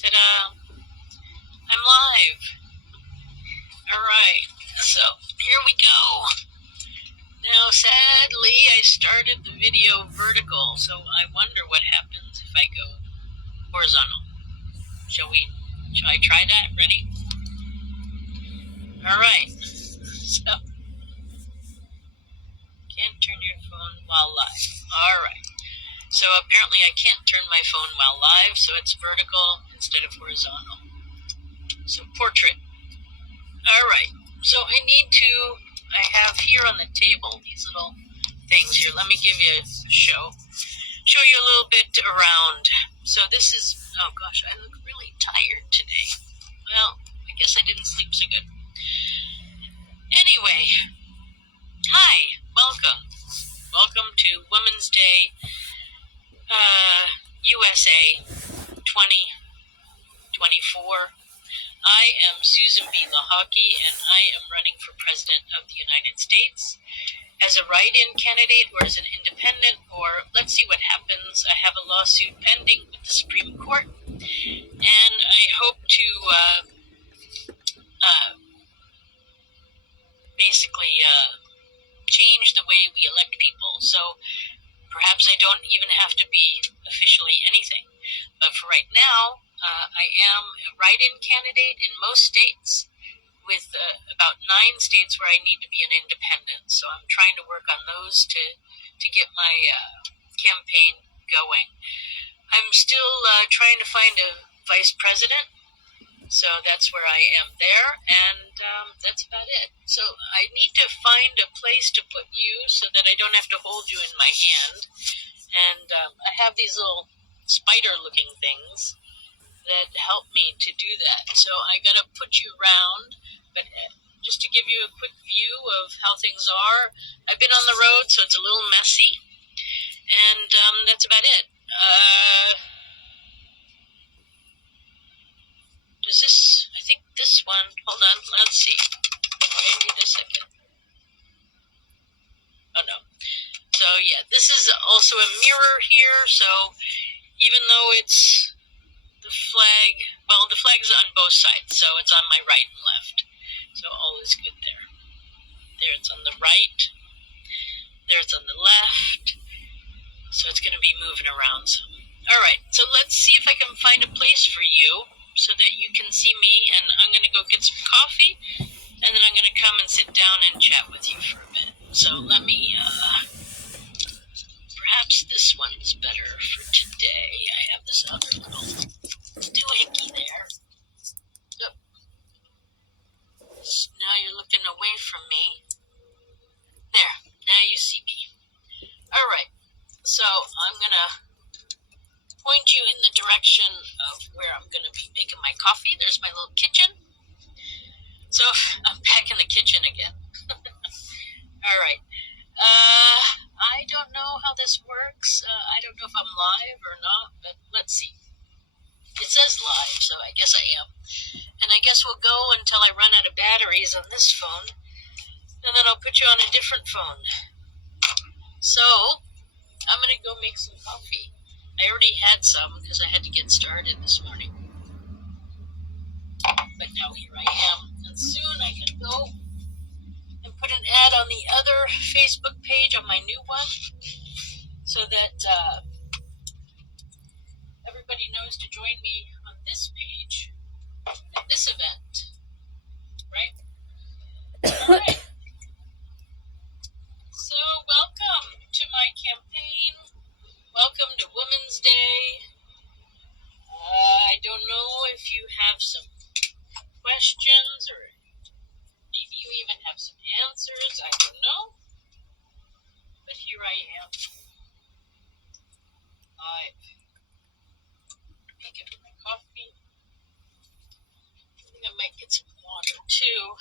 Ta-da! I'm live. Alright, so here we go. Now, sadly, I started the video vertical, so I wonder what happens if I go horizontal. Shall I try that? Ready? Alright, so, can't turn your phone while live. Alright, so apparently I can't turn my phone while live, so it's vertical instead of horizontal. So, portrait. Alright, so I have here on the table these little things here. Let me give you a show you a little bit around. So this is, oh gosh, I look really tired today. Well, I guess I didn't sleep so good. Anyway, hi, welcome. Welcome to Women's Day, USA 2024. I am Susan B. Lochocki, and I am running for President of the United States as a write-in candidate or as an independent, or let's see what happens. I have a lawsuit pending with the Supreme Court, and I hope to basically change the way we elect people. So perhaps I don't even have to be officially anything. But for right now, I am a write-in candidate in most states, with about 9 states where I need to be an independent. So I'm trying to work on those to get my campaign going. I'm still trying to find a vice president, so that's where I am there, and that's about it. So I need to find a place to put you so that I don't have to hold you in my hand. And I have these little spider-looking things that help me to do that. So I got to put you around, but just to give you a quick view of how things are, I've been on the road, so it's a little messy, and that's about it. I think this one, hold on, let's see. I need a second. Oh no. So yeah, this is also a mirror here, so even though it's the flag's on both sides, so it's on my right and left. So all is good there. There it's on the right, there it's on the left, so it's going to be moving around some. Alright, so let's see if I can find a place for you so that you can see me, and I'm going to go get some coffee, and then I'm going to come and sit down and chat with you for a bit. So let me, perhaps this one's better for today. I have this other little doohickey there. Oh. Now you're looking away from me. There, now you see me. Alright, so I'm going to point you in the direction of where I'm going to be making my coffee. There's my little kitchen. So I'm back in the kitchen again. Alright. I don't know how this works. I don't know if I'm live or not, but let's see. It says live, so I guess I am. And I guess we'll go until I run out of batteries on this phone, and then I'll put you on a different phone. So I'm going to go make some coffee. I already had some because I had to get started this morning. But now here I am, and soon I can go and put an ad on the other Facebook page, on my new one, so that everybody knows to join me on this page at this event. Right? All right. So welcome to my campaign. Welcome to Women's Day. I don't know if you have some questions, or maybe you even have some answers. I don't know. But here I am. Live. Making my coffee. I think I might get some water too.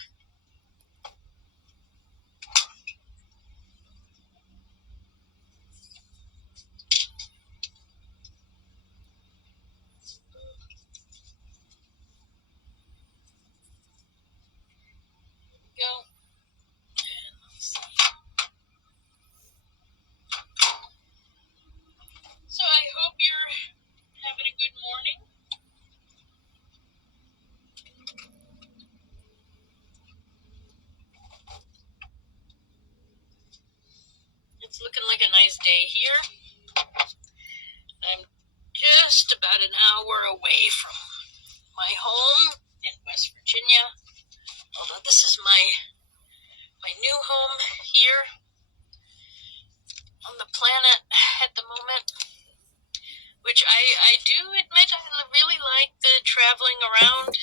Go. And let's see. looking like a nice day here. I'm just about an hour away from my home in West Virginia. Although this is my new home here on the planet at the moment, which I do admit I really like the traveling around,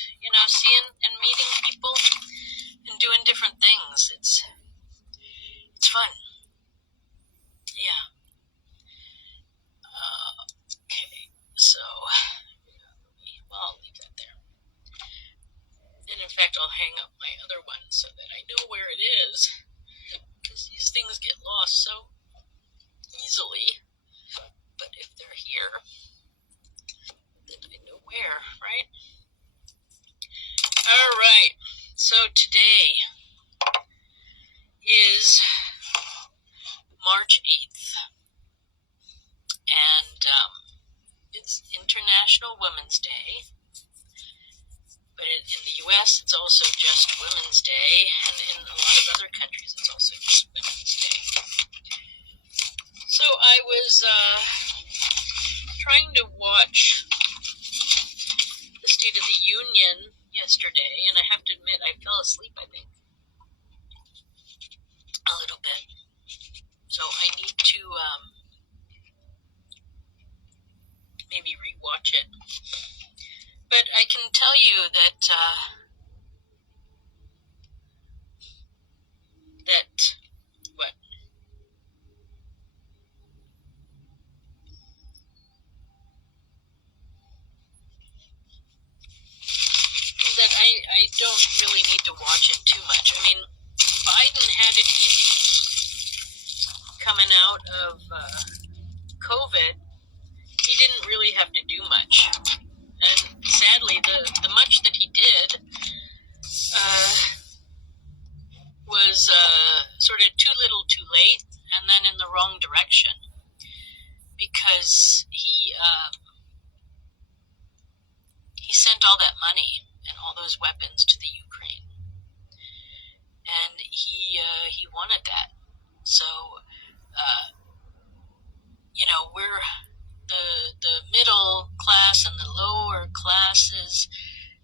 seeing and meeting people and doing different things. It's fun. Yeah. Okay, so, I'll leave that there. And in fact, I'll hang up my other one so that I know where it is, because these things get lost so easily. But if they're here, then I know where, right? All right, so today is March 8th, and it's International Women's Day. But in the U.S., it's also just Women's Day, and in a lot of other countries, it's also just Women's Day. So I was trying to watch the State of the Union yesterday, and I have to admit, I fell asleep, I think, a little bit. So I need to maybe rewatch it. But I can tell you that I don't really need to watch it too much. I mean, Biden had it easy coming out of COVID. He didn't really have to do much. And sadly, the much that he did was sort of too little too late, and then in the wrong direction, because he sent all that money and all those weapons to the Ukraine, and he wanted that. So we're the middle class and the lower classes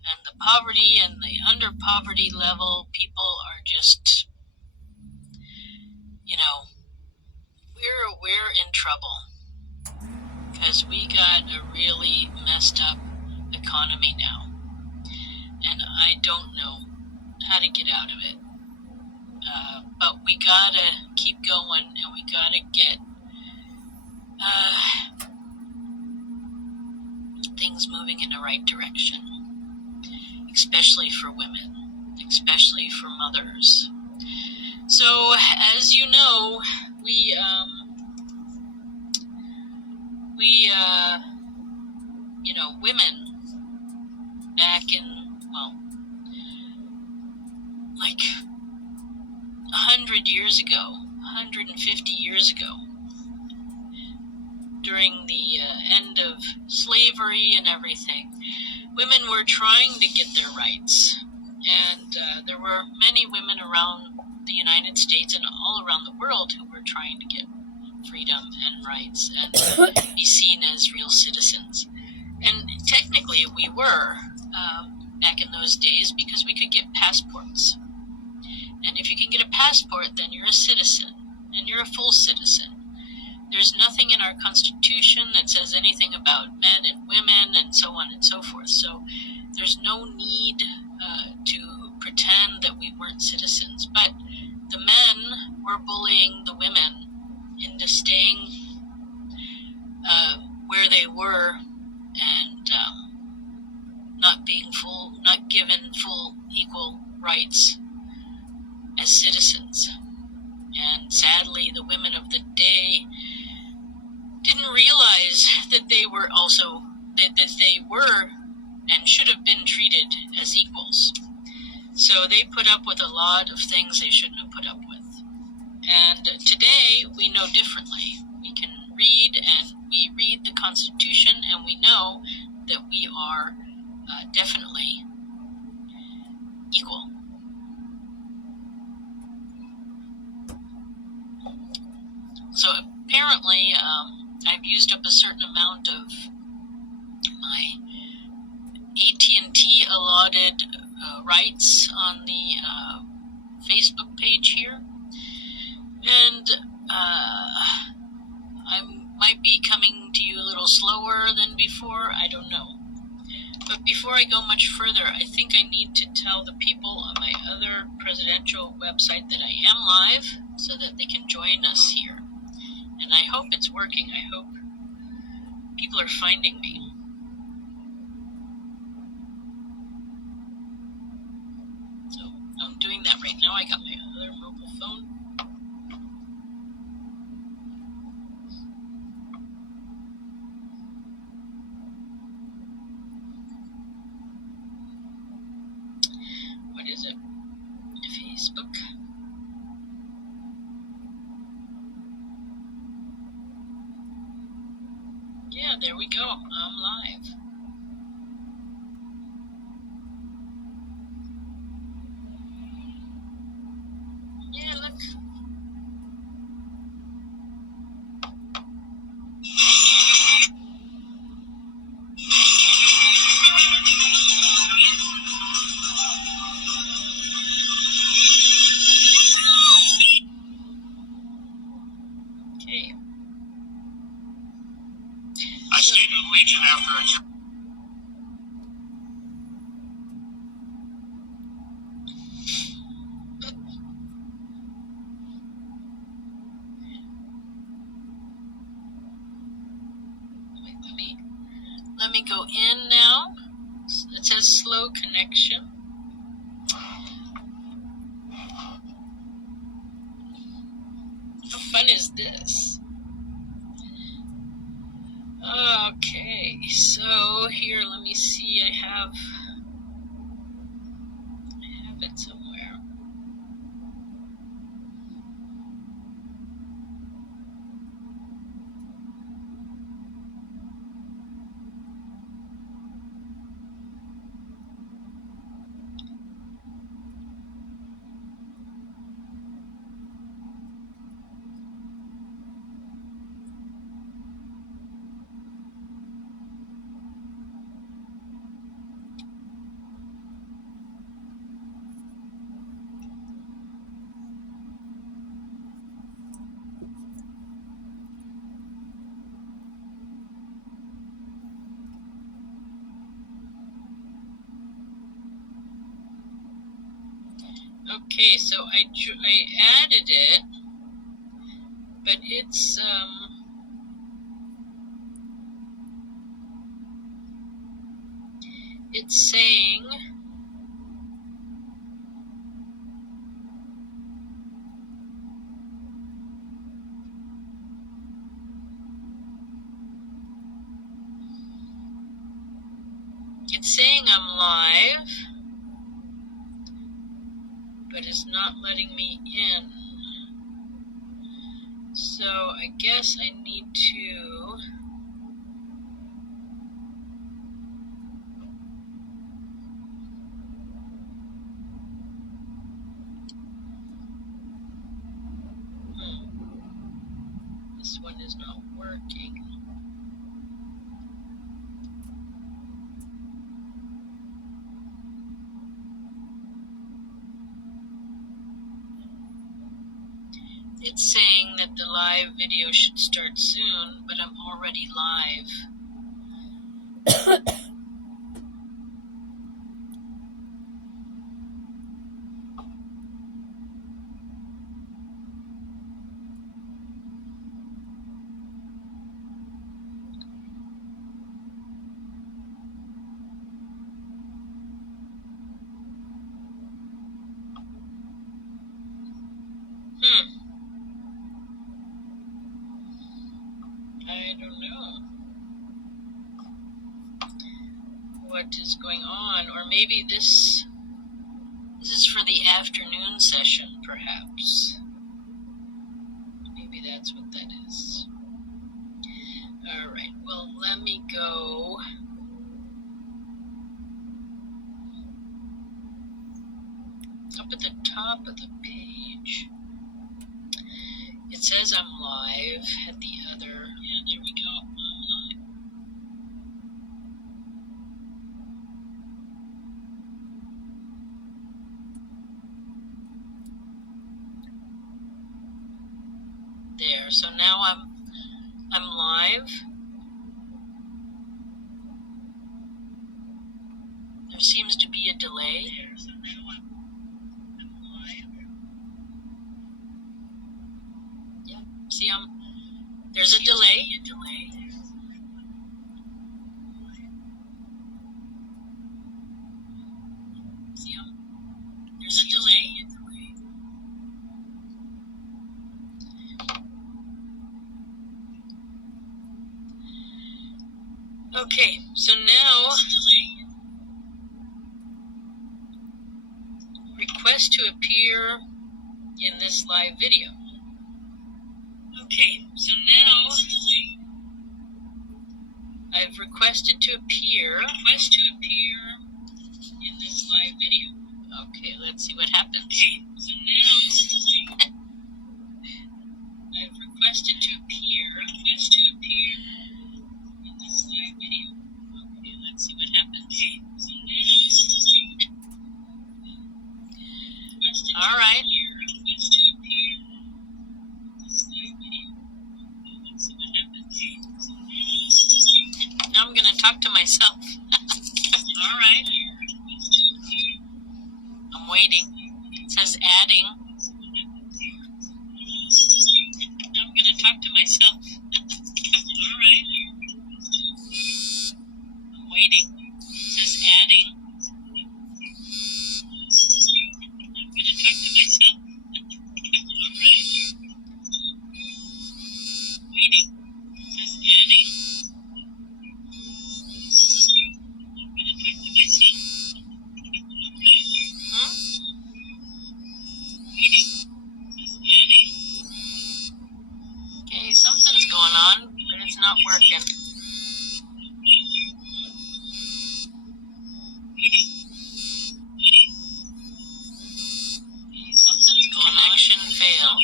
and the poverty and the under poverty level people are just, we're in trouble, because we got a really messed up economy now, and I don't know how to get out of it. But we gotta keep going, and we gotta get things moving in the right direction, especially for women, especially for mothers. So, as you know, women back in, like 100 years ago, 150 years ago, during the end of slavery and everything, women were trying to get their rights. And there were many women around the United States and all around the world who were trying to get freedom and rights and be seen as real citizens. And technically we were back in those days, because we could get passports. And if you can get a passport, then you're a citizen, and you're a full citizen. There's nothing in our Constitution that says anything about men and women and so on and so forth. So there's no need to pretend that we weren't citizens. But the men were bullying the women into staying where they were, and not given full equal rights as citizens. And sadly, the women of the day didn't realize that they were also, that they were and should have been treated as equals. So they put up with a lot of things they shouldn't have put up with. And today, we know differently. We can read, and we read the Constitution, and we know that we are definitely equal. So currently, I've used up a certain amount of my AT&T allotted rights on the Facebook page here, and I might be coming to you a little slower than before. I don't know. But before I go much further, I think I need to tell the people on my other presidential website that I am live so that they can join us here. And I hope it's working. I hope people are finding me. So I'm doing that right now. I got my other mobile phone. What is it? Facebook. Yeah, there we go. I'm live. Yeah, look. Okay. I stayed in Legion after a Let me go in now. It says slow connection. How fun is this? Okay, so here, let me see. I have it somewhere. Okay, so I added it, but it's saying I'm live, but it's not letting me in. So I guess I need to this one is not working. It's saying that the live video should start soon, but I'm already live. I don't know what is going on, or maybe this is for the afternoon session, perhaps. Maybe that's what that is. All right, well, let me go up at the top of the page. It says I'm live at the other. Yeah, there we go. I'm live. There. So now I'm live. There seems to be a delay. There. So now I'm live. Yeah. See, there's a delay. See, there's a delay. Okay, so now request to appear in this live video. Okay, so now I've requested to appear. Request to appear in this live video. Okay, let's see what happens. Okay, so now I've requested to appear. Request to appear in this live video. Okay, let's see what happens. Okay, so now all right. Request to appear in this live video. Okay, let's see what happens. Okay, so now I'm gonna talk to myself. All right. I'm waiting. It says adding. I'm going to talk to myself. All right. I'm waiting. It says adding. I'm going to talk to myself. All right. Waiting. It says adding. I'm going to talk to myself. Waiting. It says adding. Okay, something's going on, but it's not working. Something's going on. Connection failed.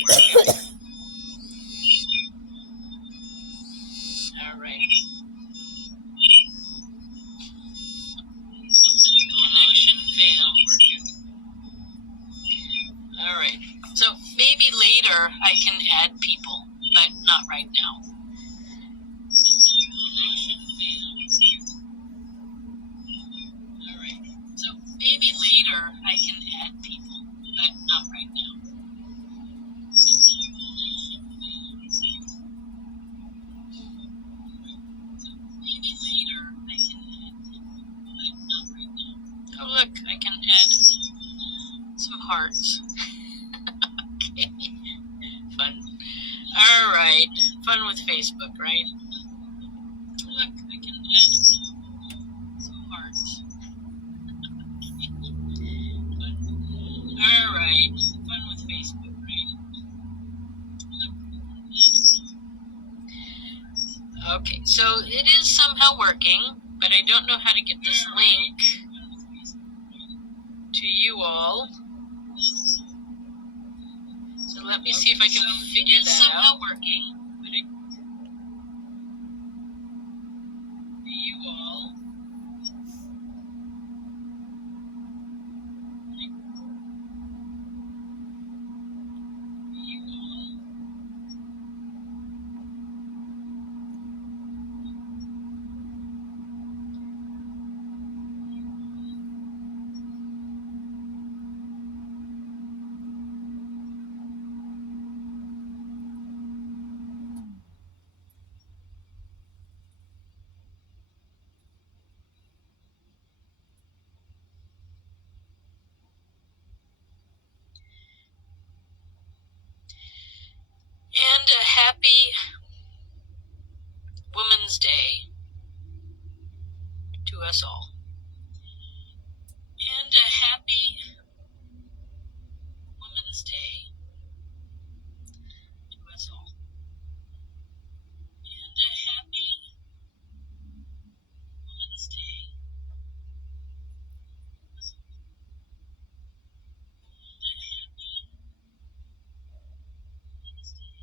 All right. Connection failed. All right. So maybe later I can add people, but not right now. All right. So maybe later I can add people, but not right now. Maybe later I can add people, but not right now. Oh look, I can add some hearts. Okay. Fun. All right. Fun with Facebook, right? Look, I can add some hearts. Fun. All right. Fun with Facebook, right? Okay, so it is somehow working, but I don't know how to get this link to you all. So let me see if I can figure that out. It is somehow working, but to you all. And a happy Women's Day to us all. And a happy Women's Day to us all. And a happy Women's Day to us all. And a happy Women's Day.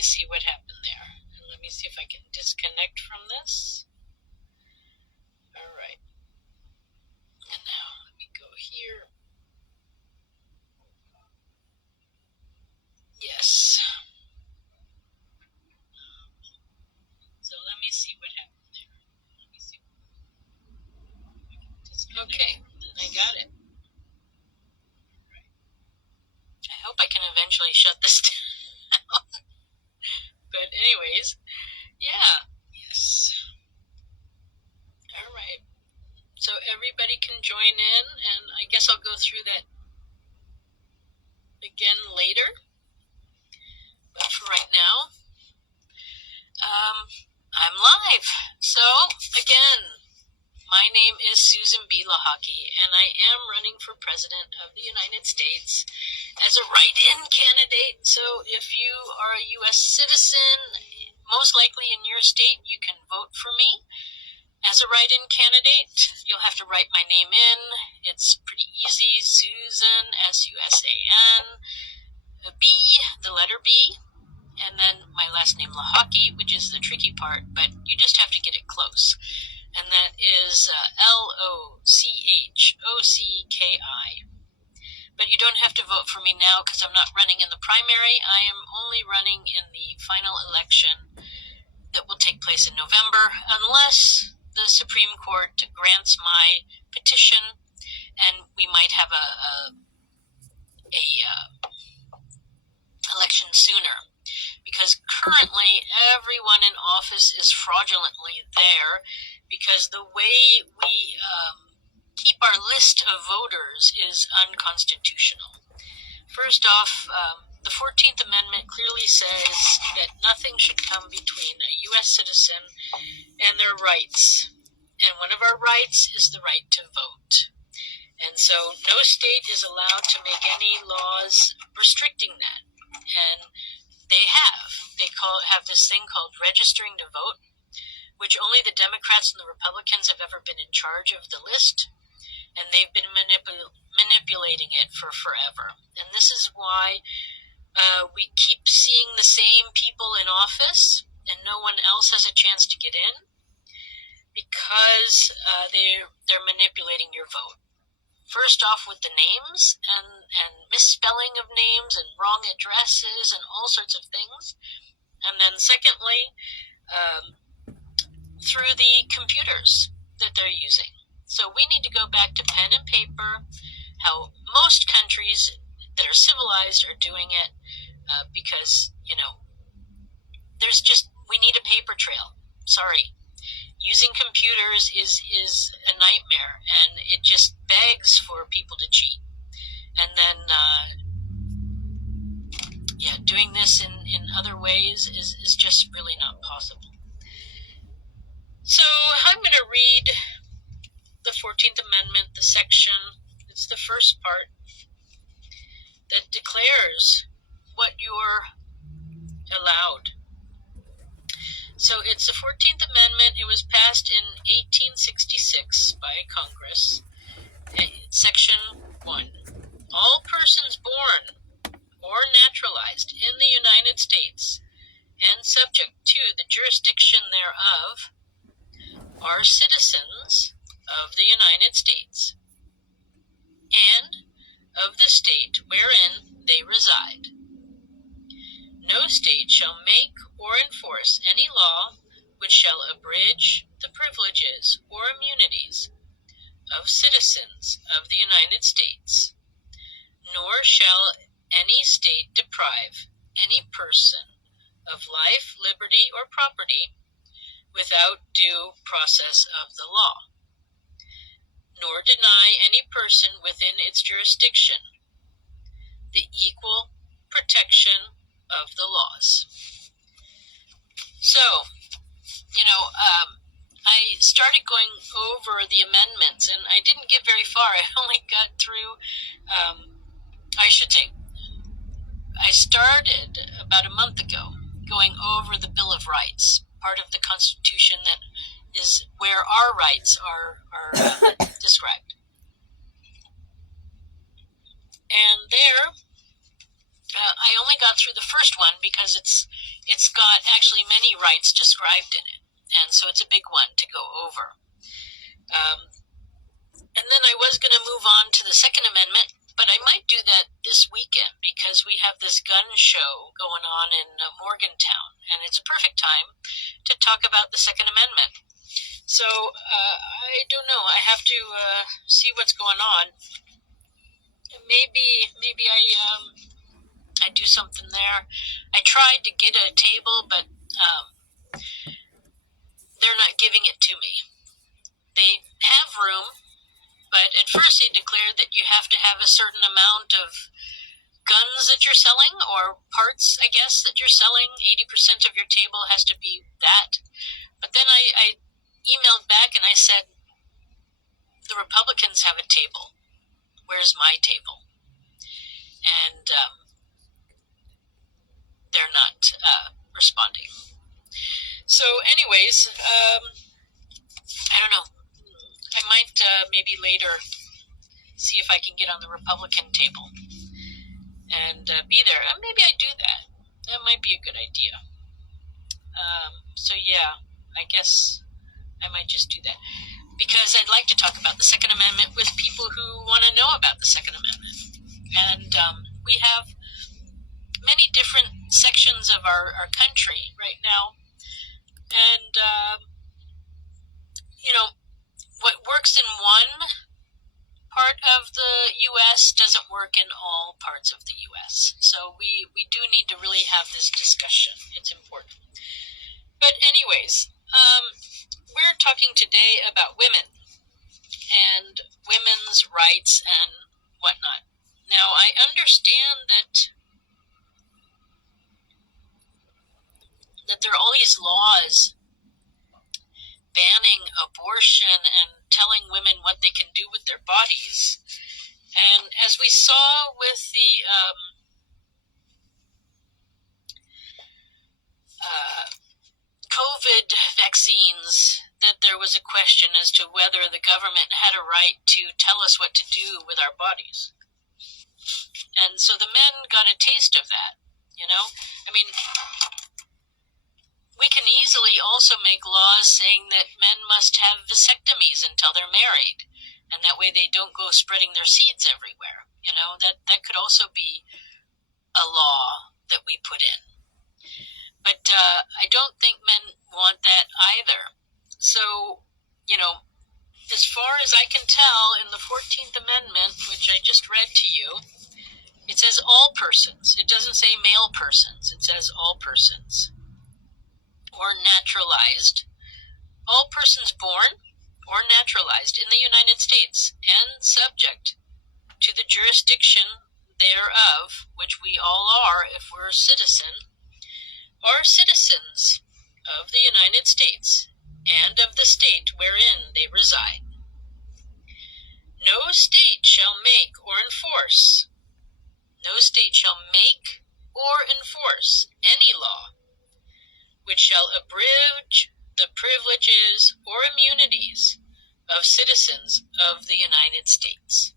me see what happened there. And let me see if I can disconnect from this. All right. And now let me go here. Yes. So let me see what happened there. Let me see. Okay, I got it. I hope I can eventually shut this down. But anyways, yeah. Yes. All right. So everybody can join in, and I guess I'll go through that again later. But for right now, I'm live. So again, my name is Susan B. Lochocki, and I am running for President of the United States as a write-in candidate. So if you are a U.S. citizen, most likely in your state, you can vote for me. As a write-in candidate, you'll have to write my name in. It's pretty easy, Susan, S-U-S-A-N, B, the letter B, and then my last name, Lochocki, which is the tricky part, but you just have to get it close. And that is Lochocki. But you don't have to vote for me now because I'm not running in the primary. I am only running in the final election that will take place in November, unless the Supreme Court grants my petition, and we might have a election sooner. Because currently everyone in office is fraudulently there, because the way we keep our list of voters is unconstitutional. First off, the 14th Amendment clearly says that nothing should come between a U.S. citizen and their rights. And one of our rights is the right to vote. And so no state is allowed to make any laws restricting that. And they have this thing called registering to vote, which only the Democrats and the Republicans have ever been in charge of the list. And they've been manipulating it for forever. And this is why we keep seeing the same people in office and no one else has a chance to get in, because they're manipulating your vote. First off with the names and misspelling of names and wrong addresses and all sorts of things. And then secondly, through the computers that they're using. So we need to go back to pen and paper, how most countries that are civilized are doing it, because, we need a paper trail. Sorry. Using computers is a nightmare, and it just begs for people to cheat. And then, doing this in other ways is just really not possible. So I'm going to read the 14th Amendment, the section, it's the first part, that declares what you're allowed. So it's the 14th Amendment. It was passed in 1866 by Congress. Section 1. All persons born or naturalized in the United States and subject to the jurisdiction thereof are citizens of the United States and of the state wherein they reside. No state shall make or enforce any law which shall abridge the privileges or immunities of citizens of the United States, nor shall any state deprive any person of life, liberty, or property without due process of the law, nor deny any person within its jurisdiction the equal protection of the laws. So, I started going over the amendments, and I didn't get very far. I only got through, I started about a month ago going over the Bill of Rights, part of the Constitution that is where our rights are described. And there, I only got through the first one because it's got actually many rights described in it, and so it's a big one to go over. And then I was going to move on to the Second Amendment, but I might do that this weekend because we have this gun show going on in Morgantown, and it's a perfect time to talk about the Second Amendment. So I don't know. I have to see what's going on. Maybe I do something there. I tried to get a table, but they're not giving it to me. They have room, but at first they declared that you have to have a certain amount of guns that you're selling, or parts, I guess, that you're selling. 80% of your table has to be that. But then I emailed back and I said, the Republicans have a table. Where's my table? And they're not responding. So anyways, I don't know. I might maybe later see if I can get on the Republican table and be there. Maybe I do that. That might be a good idea. So yeah, I guess I might just do that. Because I'd like to talk about the Second Amendment with people who want to know about the Second Amendment. And we have many different sections of our country right now. And, what works in one part of the U.S. doesn't work in all parts of the U.S. So we do need to really have this discussion. It's important. But anyways, we're talking today about women and women's rights and whatnot. Now, I understand that there are all these laws banning abortion and telling women what they can do with their bodies. And as we saw with the COVID vaccines, that there was a question as to whether the government had a right to tell us what to do with our bodies. And so the men got a taste of that, I mean, we can easily also make laws saying that men must have vasectomies until they're married, and that way they don't go spreading their seeds everywhere. That could also be a law that we put in. But I don't think men want that either. So, as far as I can tell, in the 14th Amendment, which I just read to you, it says all persons. It doesn't say male persons. It says all persons. Or naturalized. All persons born or naturalized in the United States and subject to the jurisdiction thereof, which we all are if we're a citizen, are citizens of the United States and of the state wherein they reside. No state shall make or enforce any law which shall abridge the privileges or immunities of citizens of the United States.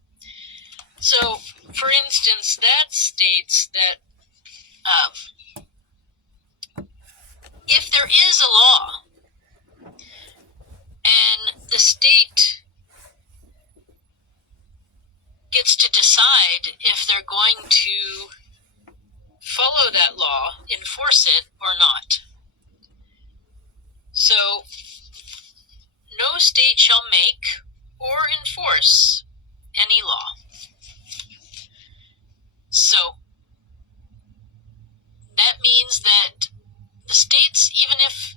So, for instance, that states that if there is a law and the state gets to decide if they're going to follow that law, enforce it, or not. So, no state shall make or enforce any law. So, that means that the states, even if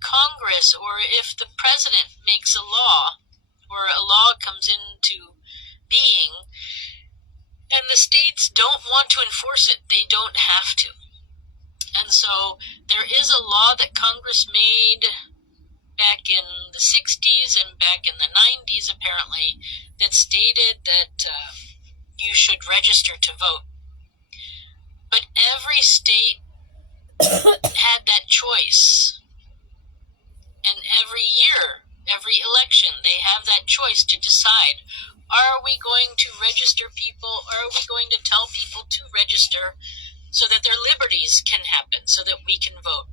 Congress or if the president makes a law, or a law comes into being, and the states don't want to enforce it, they don't have to. And so there is a law that Congress made back in the 60s and back in the 90s, apparently, that stated that you should register to vote. But every state had that choice. And every year, every election, they have that choice to decide, are we going to register people? Are we going to tell people to register so that their liberties can happen, so that we can vote.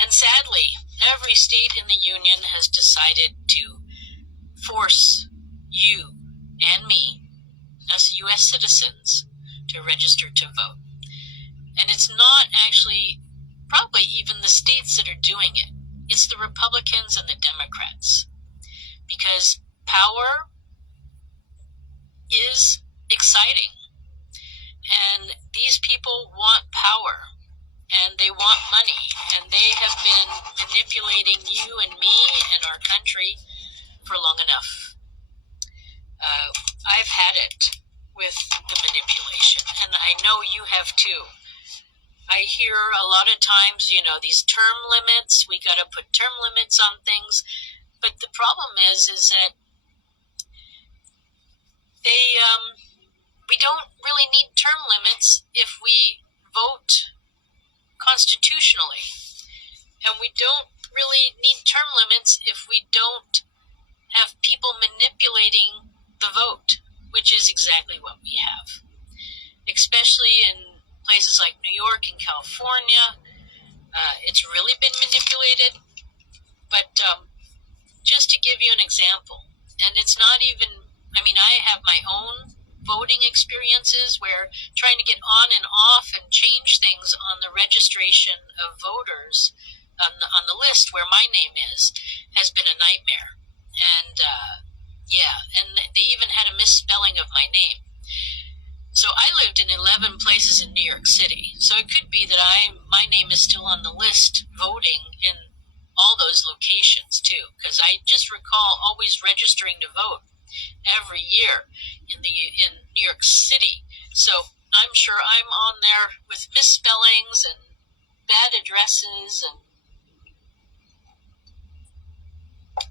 And sadly, every state in the Union has decided to force you and me, us U.S. citizens, to register to vote. And it's not actually probably even the states that are doing it. It's the Republicans and the Democrats. Because power is exciting. And these people want power. And they want money. And they have been manipulating you and me and our country for long enough. I've had it with the manipulation. And I know you have too. I hear a lot of times, these term limits. We got to put term limits on things. But the problem is that we don't really need term limits if we vote constitutionally. And we don't really need term limits if we don't have people manipulating the vote, which is exactly what we have. Especially in places like New York and California, it's really been manipulated. But just to give you an example, and it's not even, I have my own voting experiences where trying to get on and off and change things on the registration of voters on the list where my name is has been a nightmare. And and they even had a misspelling of my name. So I lived in 11 places in New York City. So it could be that my name is still on the list voting in all those locations too, because I just recall always registering to vote every year in New York City. So I'm sure I'm on there with misspellings and bad addresses, and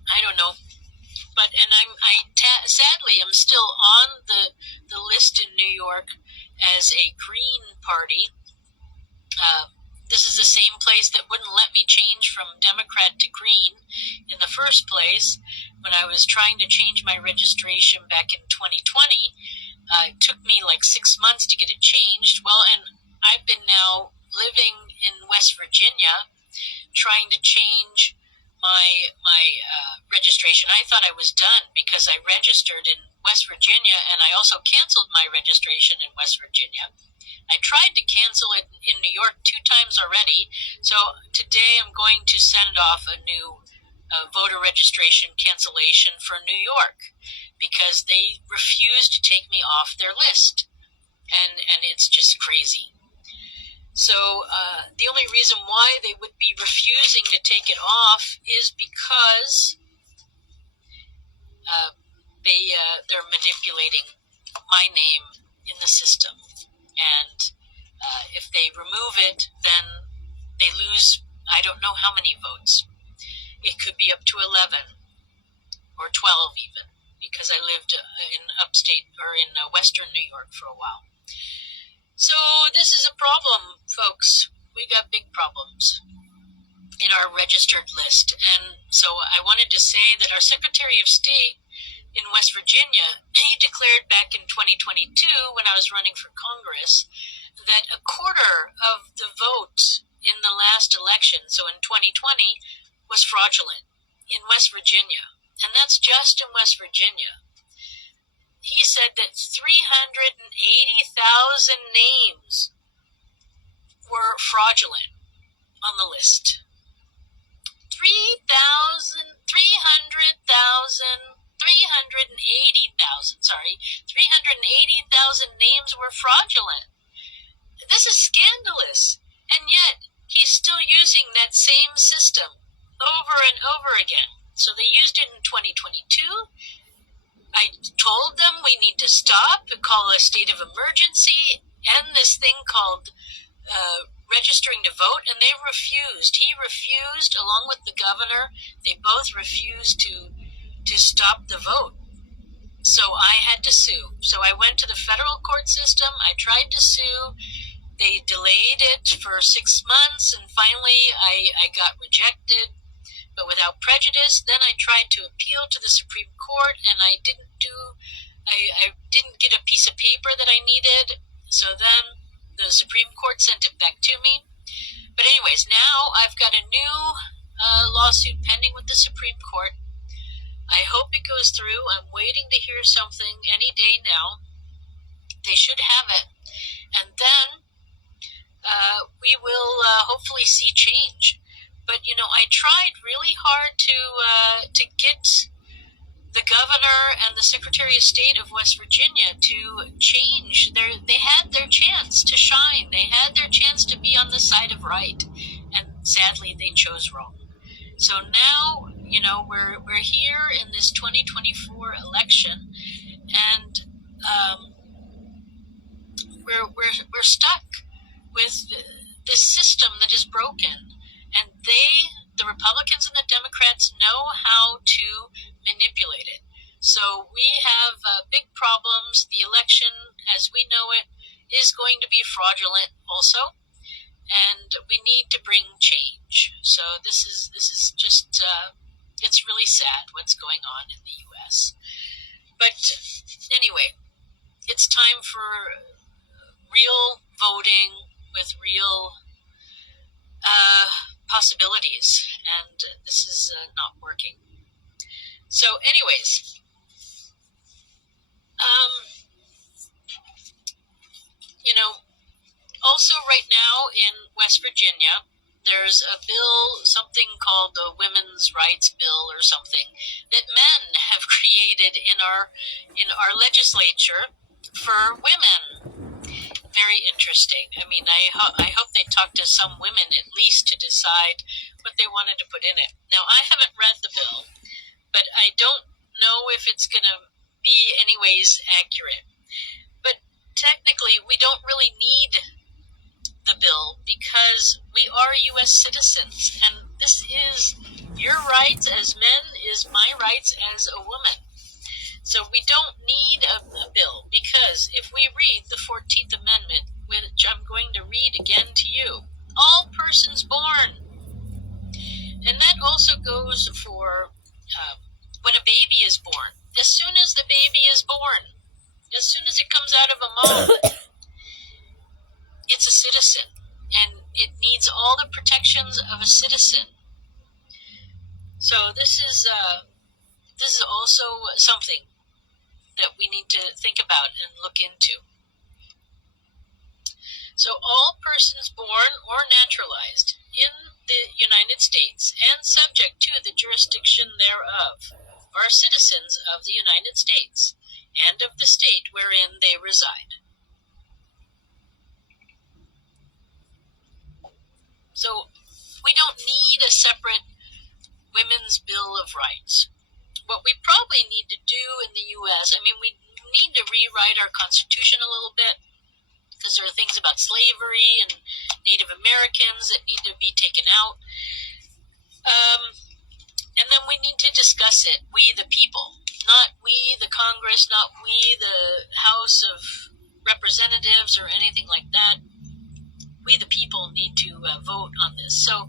I don't know. But sadly I'm still on the list in New York as a Green Party. This is the same place that wouldn't let me change from Democrat to Green in the first place. When I was trying to change my registration back in 2020, it took me like 6 months to get it changed. Well, and I've been now living in West Virginia trying to change my registration. I thought I was done because I registered in West Virginia, and I also canceled my registration in West Virginia. I tried to cancel it in New York 2 times already, so today I'm going to send off a new voter registration cancellation for New York because they refuse to take me off their list, and it's just crazy. So the only reason why they would be refusing to take it off is because they're manipulating my name in the system. And if they remove it, then they lose, I don't know how many votes. It could be up to 11 or 12 even, because I lived in upstate or in western New York for a while. So this is a problem, folks. We got big problems in our registered list. And so I wanted to say that our Secretary of State in West Virginia, he declared back in 2022 when I was running for Congress that a quarter of the vote in the last election, so in 2020, was fraudulent in West Virginia. And that's just in West Virginia. He said that 380,000 names were fraudulent on the list. 380,000 names were fraudulent. This is scandalous. And yet, he's still using that same system over and over again. So they used it in 2022. I told them we need to stop, call a state of emergency, end this thing called registering to vote, and they refused. He refused, along with the governor. They both refused to stop the vote. So I had to sue. So I went to the federal court system. I tried to sue. They delayed it for 6 months, and finally I got rejected, but without prejudice. Then I tried to appeal to the Supreme Court, and I didn't get a piece of paper that I needed. So then the Supreme Court sent it back to me. But anyways, now I've got a new lawsuit pending with the Supreme Court. I hope it goes through. I'm waiting to hear something any day now. They should have it. And then we will hopefully see change. But, I tried really hard to get the governor and the Secretary of State of West Virginia to change. They had their chance to shine. They had their chance to be on the side of right. And sadly, they chose wrong. So now, we're here in this 2024 election, and we're stuck with this system that is broken. And the Republicans and the Democrats, know how to manipulate it. So we have big problems. The election, as we know it, is going to be fraudulent also, and we need to bring change. So this is just it's really sad what's going on in the U.S. But anyway, it's time for real voting with real possibilities, and this is not working. So anyways, also right now in West Virginia, there's a bill, something called the Women's Rights Bill or something, that men have created in our legislature for women. Very interesting. I mean, I hope they talk to some women at least to decide what they wanted to put in it. Now, I haven't read the bill, but I don't know if it's going to be anyways accurate. But technically, we don't really need the bill because we are U.S. citizens, and this is your rights as men is my rights as a woman. So we don't need a bill, because if we read the 14th Amendment, which I'm going to read again to you, all persons born, and that also goes for when a baby is born. As soon as the baby is born, as soon as it comes out of a mom, it's a citizen, and it needs all the protections of a citizen. So this is also something that we need to think about and look into. So all persons born or naturalized in the United States and subject to the jurisdiction thereof are citizens of the United States and of the state wherein they reside. So we don't need a separate Women's Bill of Rights. What we probably need to do in the U.S., we need to rewrite our Constitution a little bit, because there are things about slavery and Native Americans that need to be taken out. And then we need to discuss it, we the people, not we the Congress, not we the House of Representatives or anything like that. We the people need to vote on this. So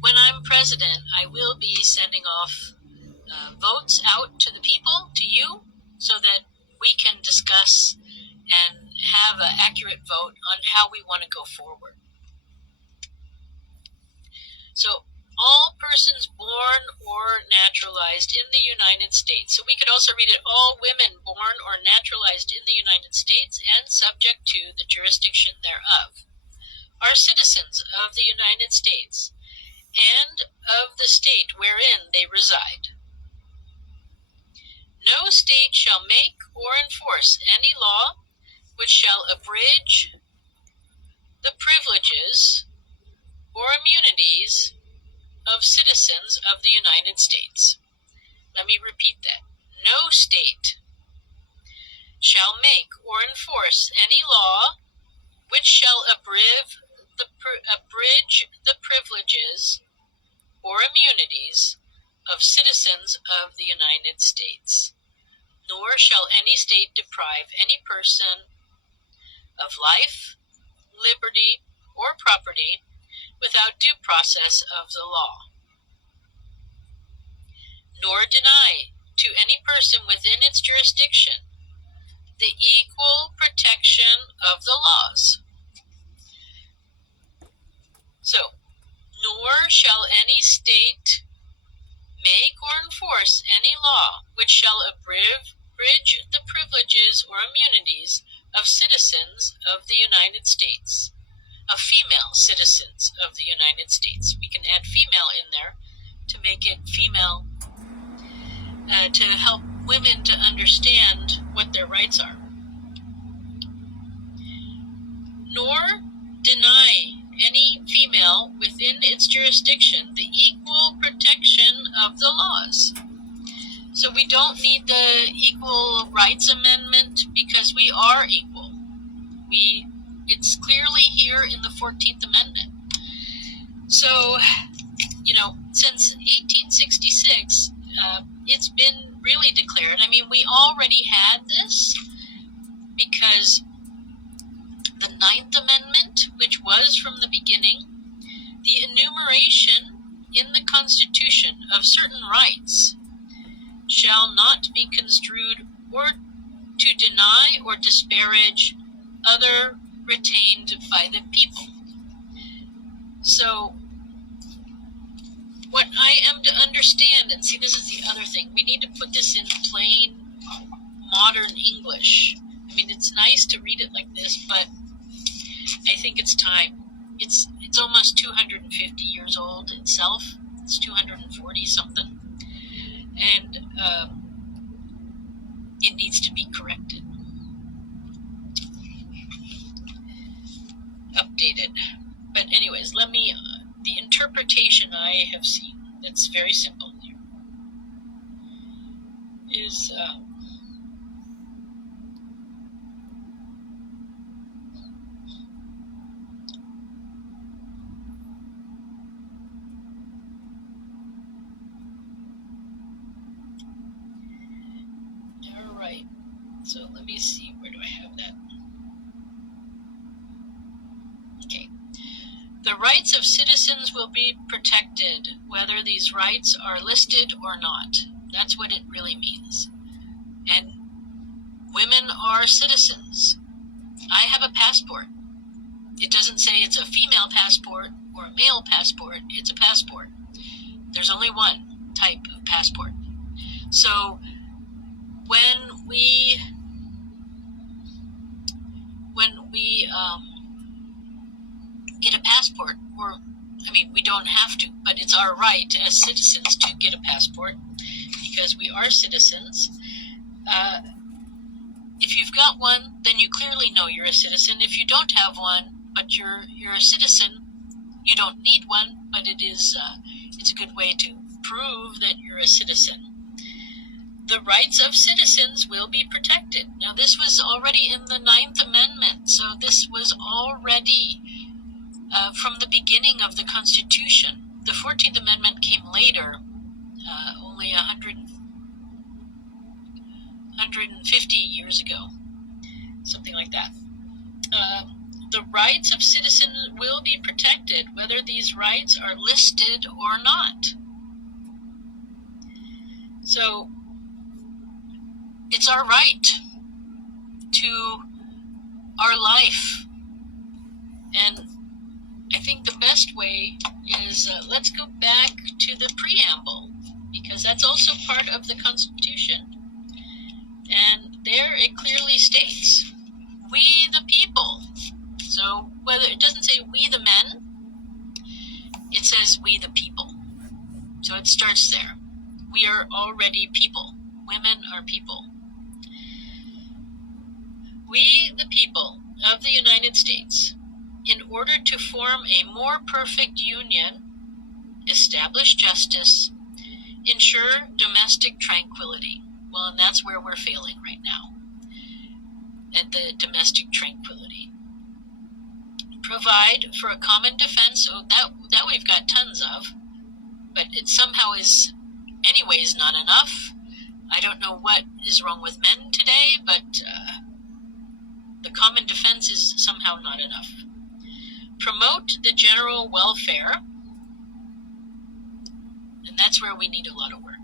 when I'm president, I will be sending off votes out to the people, to you, so that we can discuss and have an accurate vote on how we want to go forward. So all persons born or naturalized in the United States. So we could also read it, all women born or naturalized in the United States and subject to the jurisdiction thereof are citizens of the United States and of the state wherein they reside. No state shall make or enforce any law which shall abridge the privileges or immunities of citizens of the United States. Let me repeat that. No state shall make or enforce any law which shall abridge the privileges or immunities of citizens of the United States, nor shall any state deprive any person of life, liberty, or property without due process of the law, nor deny to any person within its jurisdiction the equal protection of the laws. state make or enforce any law which shall abridge the privileges or immunities of citizens of the United States, of female citizens of the United States. We can add female in there to make it female, to help women to understand what their rights are. Nor deny any female within its jurisdiction the equal protection of the laws. So we don't need the Equal Rights Amendment because we are equal. It's clearly here in the 14th Amendment. So, since 1866, it's been really declared. I mean, we already had this because the 9th Amendment, which was from the beginning, the enumeration in the Constitution of certain rights shall not be construed or to deny or disparage other retained by the people. So, what I am to understand, and see, this is the other thing, we need to put this in plain modern English. I mean, it's nice to read it like this, but I think it's time. It's almost 250 years old itself. It's 240 something. And it needs to be corrected. Updated. But anyways, the interpretation I have seen, that's very simple here, is alright, so let me see, where do I have that? Okay. The rights of citizens will be protected, whether these rights are listed or not. That's what it really means. And women are citizens. I have a passport. It doesn't say it's a female passport or a male passport. It's a passport. There's only one type of passport. So when we get a passport, we don't have to, but it's our right as citizens to get a passport because we are citizens. If you've got one, then you clearly know you're a citizen. If you don't have one, but you're a citizen, you don't need one, but it's a good way to prove that you're a citizen. The rights of citizens will be protected. Now, this was already in the 9th Amendment, so this was already from the beginning of the Constitution. The 14th Amendment came later, only 150 years ago, something like that. The rights of citizens will be protected, whether these rights are listed or not. So, it's our right to our life. And I think the best way is, let's go back to the Preamble, because that's also part of the Constitution. And there it clearly states, we the people. So whether it doesn't say we the men, it says we the people. So it starts there. We are already people. Women are people. We the people of the United States, in order to form a more perfect union, establish justice, ensure domestic tranquility. Well, and that's where we're failing right now, at the domestic tranquility. Provide for a common defense, so that we've got tons of, but it somehow is, anyways, not enough. I don't know what is wrong with men today, but the common defense is somehow not enough. Promote the general welfare, and that's where we need a lot of work.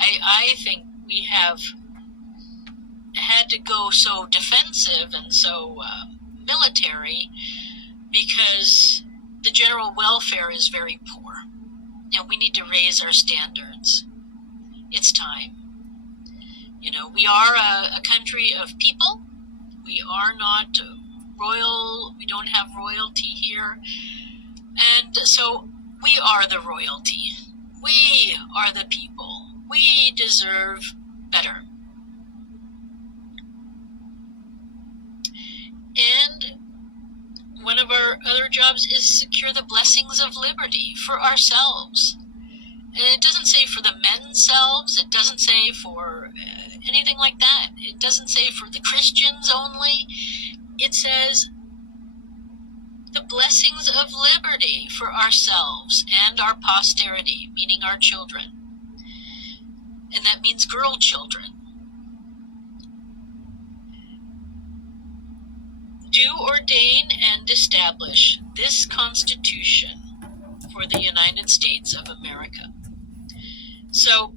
I think we have had to go so defensive and so military because the general welfare is very poor. and we need to raise our standards. It's time. We are a country of people. We are not royal. We don't have royalty here. And so we are the royalty. We are the people. We deserve better. And one of our other jobs is secure the blessings of liberty for ourselves. And it doesn't say for the men's selves. It doesn't say for anything like that. It doesn't say for the Christians only. It says the blessings of liberty for ourselves and our posterity, meaning our children. And that means girl children. Do ordain and establish this Constitution for the United States of America. So,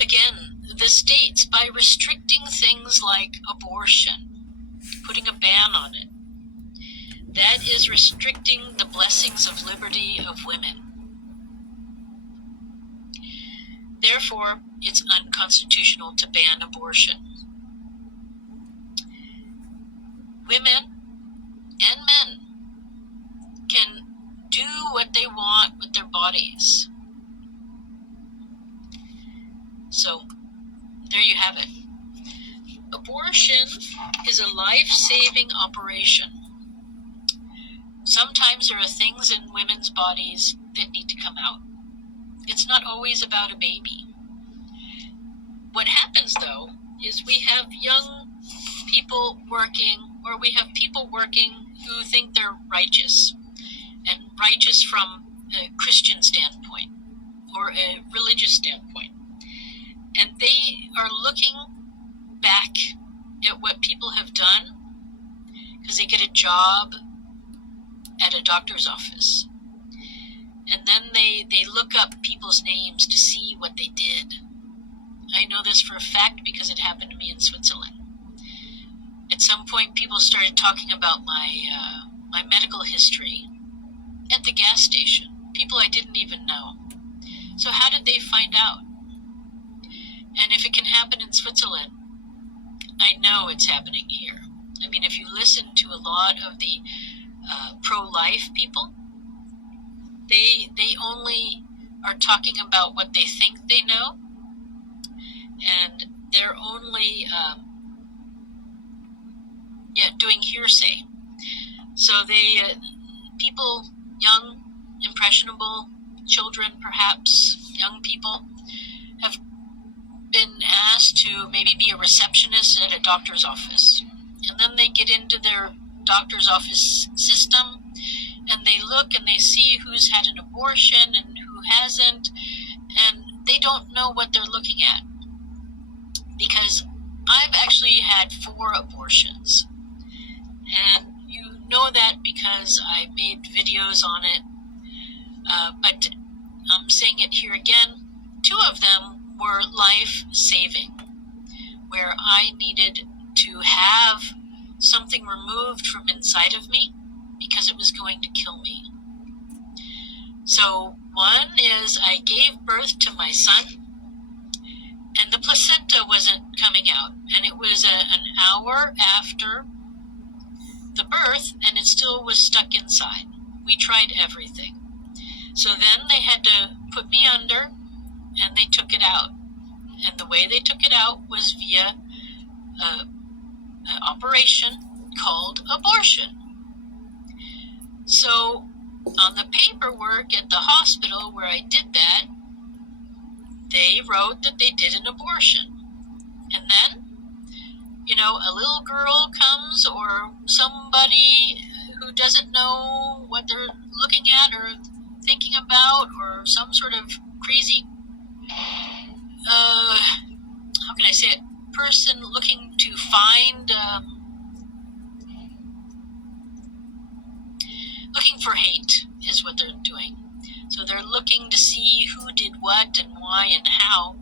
again, the states, by restricting things like abortion, putting a ban on it, that is restricting the blessings of liberty of women. Therefore, it's unconstitutional to ban abortion. Women and men can do what they want with their bodies. So, there you have it. Abortion is a life-saving operation. Sometimes there are things in women's bodies that need to come out. It's not always about a baby. What happens, though, is we have young people working, or we have people working who think they're righteous, and righteous from a Christian standpoint or a religious standpoint. And they are looking back at what people have done because they get a job at a doctor's office. And then they look up people's names to see what they did. I know this for a fact because it happened to me in Switzerland. At some point, people started talking about my medical history at the gas station. People I didn't even know. So how did they find out? And if it can happen in Switzerland, I know it's happening here. I mean, if you listen to a lot of the pro-life people, they only are talking about what they think they know, and they're only doing hearsay. So people, young, impressionable children, perhaps young people, have been asked to maybe be a receptionist at a doctor's office. And then they get into their doctor's office system, and they look and they see who's had an abortion and who hasn't, and they don't know what they're looking at. Because I've actually had 4 abortions. And you know that because I made videos on it. But I'm saying it here again. 2 of them were life-saving, where I needed to have something removed from inside of me because it was going to kill me. So one is I gave birth to my son, and the placenta wasn't coming out, and it was an hour after the birth, and it still was stuck inside. We tried everything. So then they had to put me under, and they took it out. And the way they took it out was via an operation called abortion. So on the paperwork at the hospital where I did that, they wrote that they did an abortion. And then, a little girl comes, or somebody who doesn't know what they're looking at or thinking about, or some sort of crazy, how can I say it, person looking to find, looking for hate is what they're doing. So they're looking to see who did what and why and how,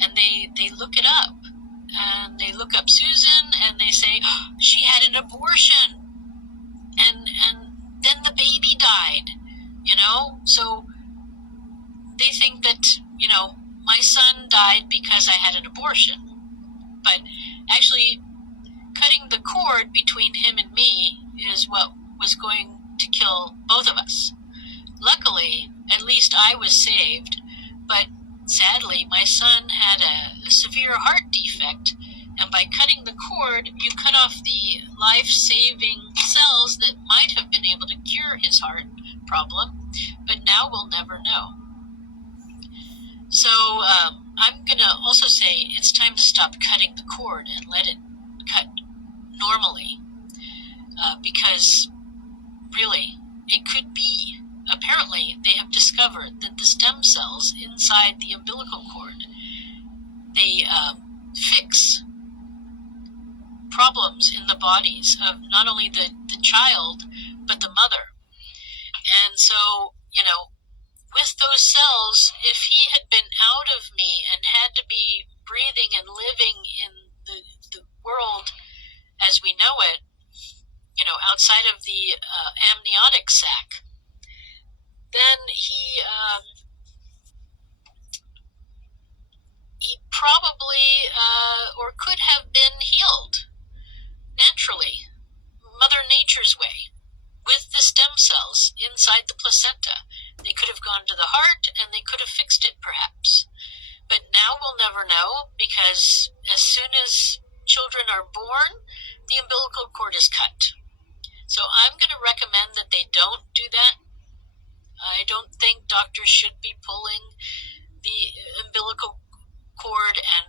and they look it up. And they look up Susan, and they say, oh, she had an abortion, and then the baby died, So my son died because I had an abortion. But actually, cutting the cord between him and me is what was going to kill both of us. Luckily, at least I was saved, but sadly, my son had a severe heart defect, and by cutting the cord, you cut off the life-saving cells that might have been able to cure his heart problem, but now we'll never know. So I'm going to also say it's time to stop cutting the cord and let it cut normally, because really, it could be. Apparently, they have discovered that the stem cells inside the umbilical cord, they fix problems in the bodies of not only the child, but the mother. And so, with those cells, if he had been out of me and had to be breathing and living in the world as we know it, outside of the amniotic sac, then he probably or could have been healed naturally, Mother Nature's way, with the stem cells inside the placenta. They could have gone to the heart and they could have fixed it perhaps. But now we'll never know, because as soon as children are born, the umbilical cord is cut. So I'm going to recommend that they don't do that. I don't think doctors should be pulling the umbilical cord and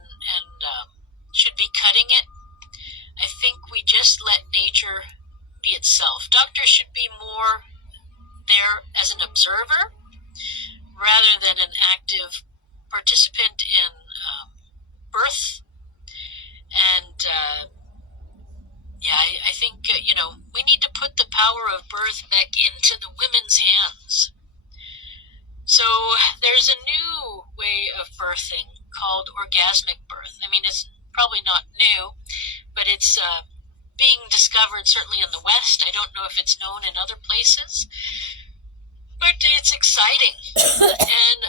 should be cutting it. I think we just let nature be itself. Doctors should be more there as an observer rather than an active participant in birth. And I think we need to put the power of birth back into the women's hands. So there's a new way of birthing called orgasmic birth. I mean, it's probably not new, but it's being discovered certainly in the West. I don't know if it's known in other places, but it's exciting. And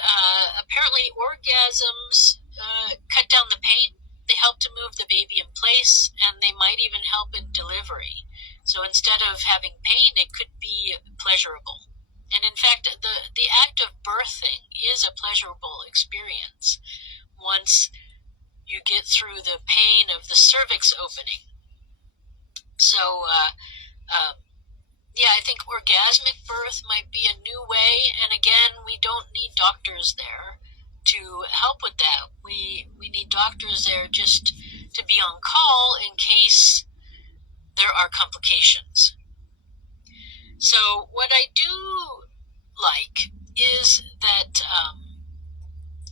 apparently orgasms cut down the pain. They help to move the baby in place, and they might even help in delivery. So instead of having pain, it could be pleasurable. And in fact, the act of birthing is a pleasurable experience once you get through the pain of the cervix opening. So, I think orgasmic birth might be a new way. And again, we don't need doctors there to help with that. We need doctors there just to be on call in case there are complications. So what I do like is that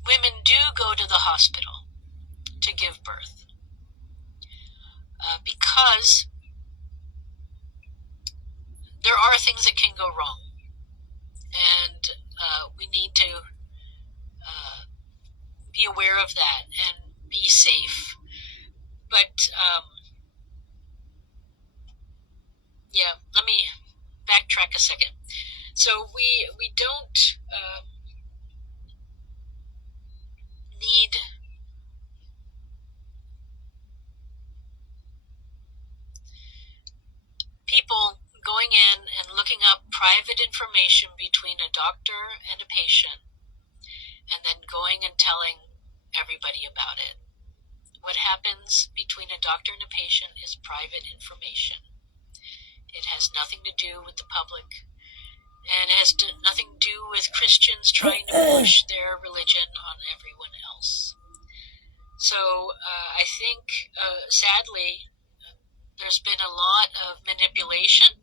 women do go to the hospital to give birth because there are things that can go wrong, and we need to be aware of that and be safe. But let me backtrack a second. So we don't need people going in and looking up private information between a doctor and a patient and then going and telling everybody about it. What happens between a doctor and a patient is private information. It has nothing to do with the public, and it has nothing to do with Christians trying to push their religion on everyone else. So I think, sadly, there's been a lot of manipulation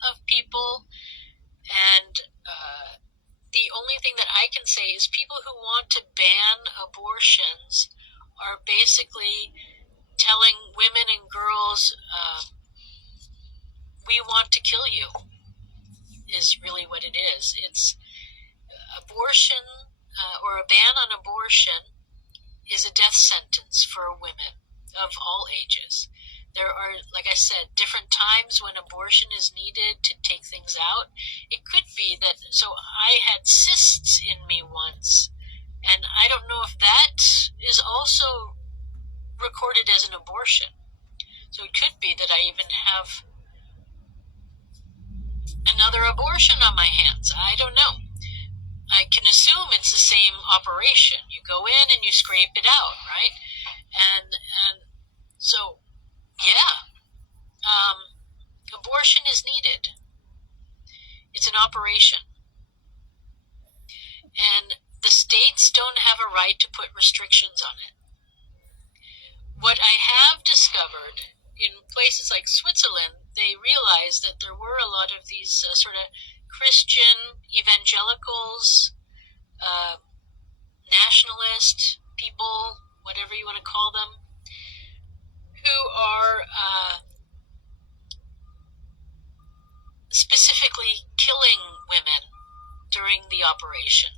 of people, and the only thing that I can say is people who want to ban abortions are basically telling women and girls, we want to kill you, is really what it is. It's abortion, or a ban on abortion is a death sentence for women of all ages. There are, like I said, different times when abortion is needed to take things out. It could be that, so I had cysts in me once, And I don't know if that is also recorded as an abortion. So it could be that I even have another abortion on my hands. I don't know. I can assume it's the same operation. You go in and you scrape it out, right? And so, yeah, abortion is needed. It's an operation. And the states don't have a right to put restrictions on it. What I have discovered in places like Switzerland, they realized that there were a lot of these sort of Christian evangelicals, nationalist people, whatever you want to call them, who are specifically killing women during the operation.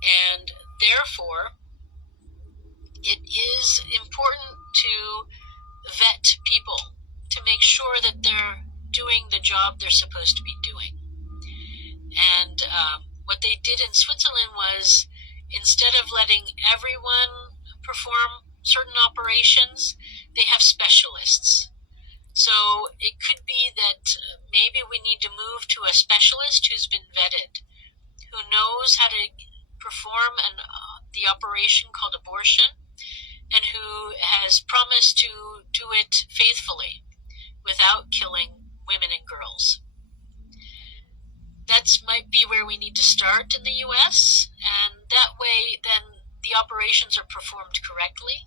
And therefore, it is important to vet people to make sure that they're doing the job they're supposed to be doing. And what they did in Switzerland was, instead of letting everyone perform certain operations, they have specialists. So it could be that maybe we need to move to a specialist who's been vetted, who knows how to perform the operation called abortion, and who has promised to do it faithfully without killing women and girls. That might be where we need to start in the US, and that way then the operations are performed correctly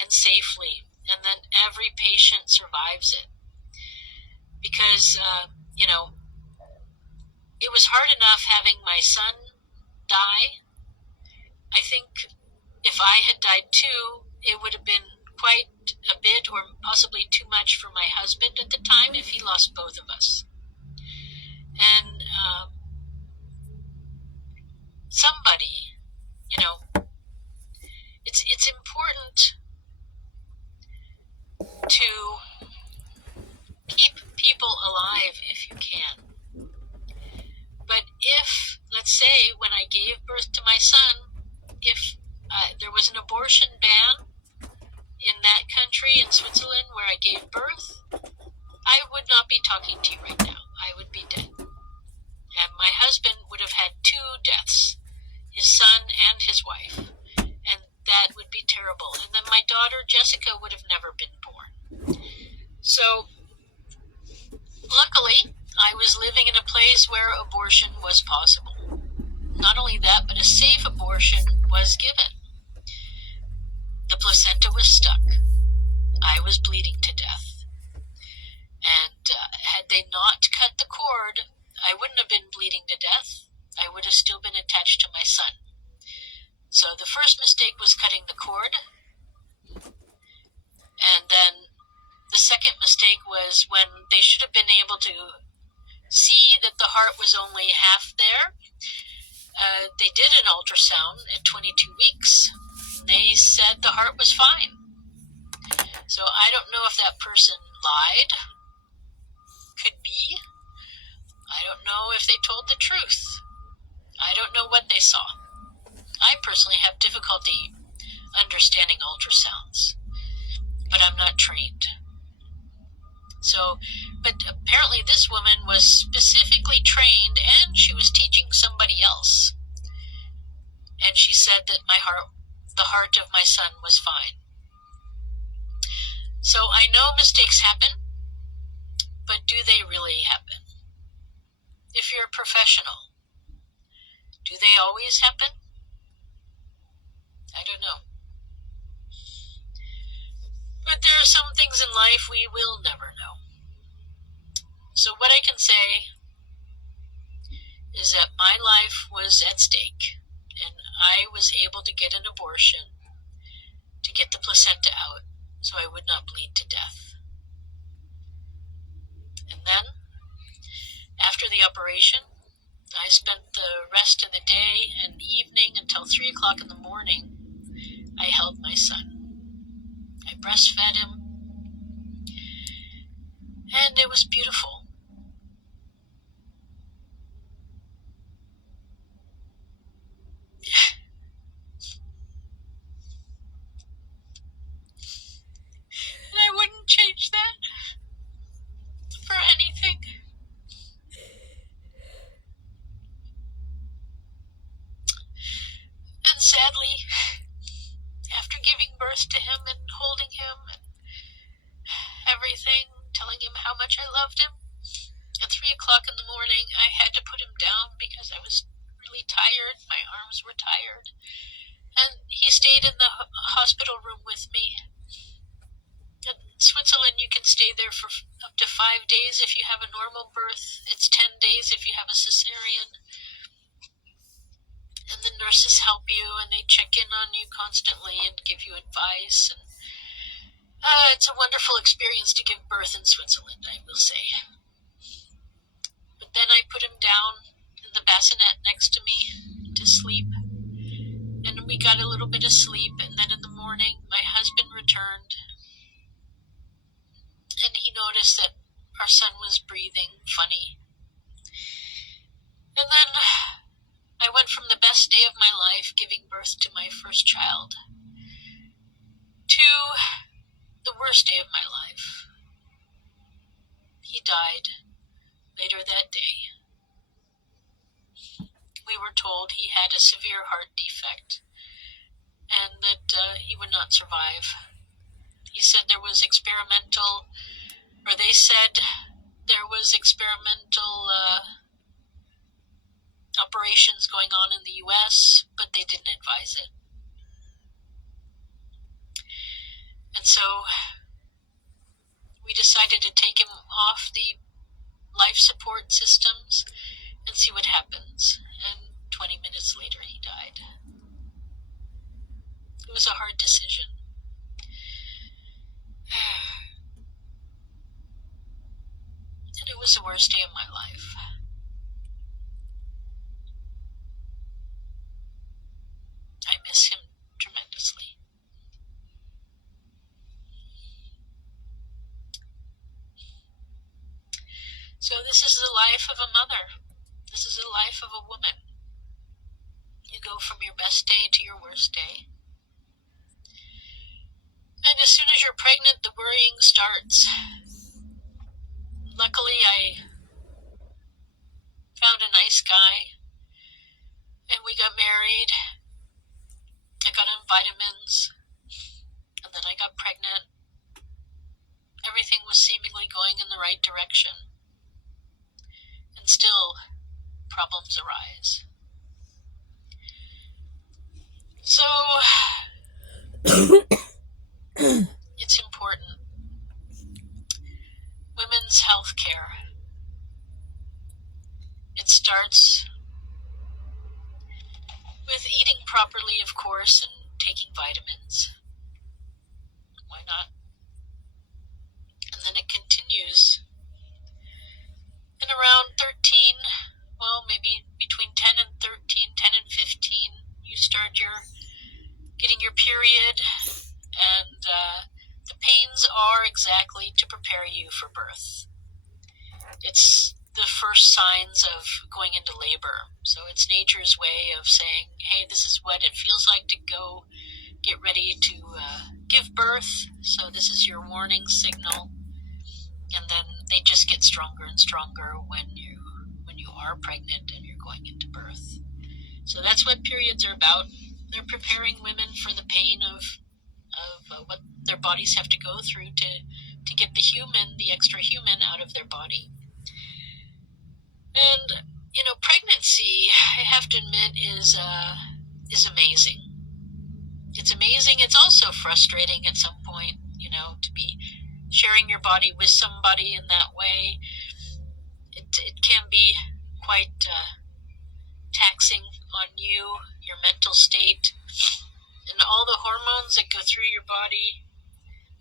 and safely, and then every patient survives it. Because, it was hard enough having my son die. I think if I had died too, it would have been quite a bit, or possibly too much for my husband at the time if he lost both of us. And somebody, it's important to keep people alive if you can. But if, let's say, when I gave birth to my son, if there was an abortion ban in that country, in Switzerland, where I gave birth, I would not be talking to you right now. I would be dead. And my husband would have had 2 deaths, his son and his wife. And that would be terrible. And then my daughter, Jessica, would have never been born. So, luckily, I was living in a place where abortion was possible. Not only that, but a safe abortion was given. The placenta was stuck. I was bleeding to death. And had they not cut the cord, I wouldn't have been bleeding to death. I would have still been attached to my son. So the first mistake was cutting the cord. And then the second mistake was when they should have been able to see that the heart was only half there. They did an ultrasound at 22 weeks. They said the heart was fine. So I don't know if that person lied. Could be. I don't know if they told the truth. I don't know what they saw. I personally have difficulty understanding ultrasounds, but I'm not trained. So, but apparently this woman was specifically trained, and she was teaching somebody else. And she said that the heart of my son was fine. So I know mistakes happen, but do they really happen? If you're a professional, do they always happen? I don't know. But there are some things in life we will never know. So what I can say is that my life was at stake, and I was able to get an abortion to get the placenta out so I would not bleed to death. And then, after the operation, I spent the rest of the day and evening until 3 o'clock in the morning. I held my son. I breastfed him, and it was beautiful. sadly, after giving birth to him and holding him and everything, telling him how much I loved him, at 3 o'clock in the morning, I had to put him down because I was really tired. My arms were tired. And he stayed in the hospital room with me. In Switzerland, you can stay there for up to 5 days if you have a normal birth. It's 10 days if you have a cesarean. And the nurses help you, and they check in on you constantly and give you advice. And it's a wonderful experience to give birth in Switzerland, I will say. But then I put him down in the bassinet next to me to sleep. And we got a little bit of sleep, and then in the morning, my husband returned, and he noticed that our son was breathing funny. And then I went from the best day of my life, giving birth to my first child, to the worst day of my life. He died later that day. We were told he had a severe heart defect and that he would not survive. He said there was experimental operations going on in the U.S., but they didn't advise it. And so we decided to take him off the life support systems and see what happens. And 20 minutes later, he died. It was a hard decision. And it was the worst day of my life. I miss him tremendously. So this is the life of a mother. This is the life of a woman. You go from your best day to your worst day. And as soon as you're pregnant, the worrying starts. Luckily, I found a nice guy, and we got married. I got him vitamins, and then I got pregnant. Everything was seemingly going in the right direction. And still, problems arise. So, it's important. Women's health care. It starts with eating properly, of course, and taking vitamins. Why not? And then it continues. And around 13, well, maybe between 10 and 13, 10 and 15, you start getting your period, and the pains are exactly to prepare you for birth. It's the first signs of going into labor. So it's nature's way of saying, hey, this is what it feels like to go get ready to give birth. So this is your warning signal. And then they just get stronger and stronger when you are pregnant and you're going into birth. So that's what periods are about. They're preparing women for the pain of what their bodies have to go through to get the extra human out of their body. And pregnancy, I have to admit, is amazing. It's amazing. It's also frustrating at some point, to be sharing your body with somebody in that way. It can be quite taxing on you, your mental state, and all the hormones that go through your body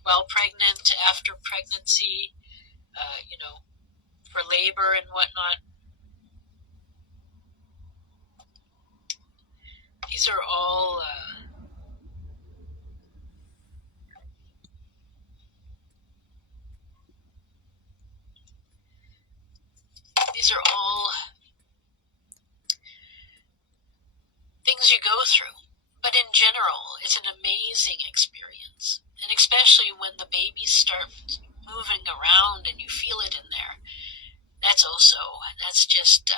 while pregnant, after pregnancy, for labor and whatnot. These are all things you go through. But in general, it's an amazing experience. And especially when the babies start moving around and you feel it in there. That's just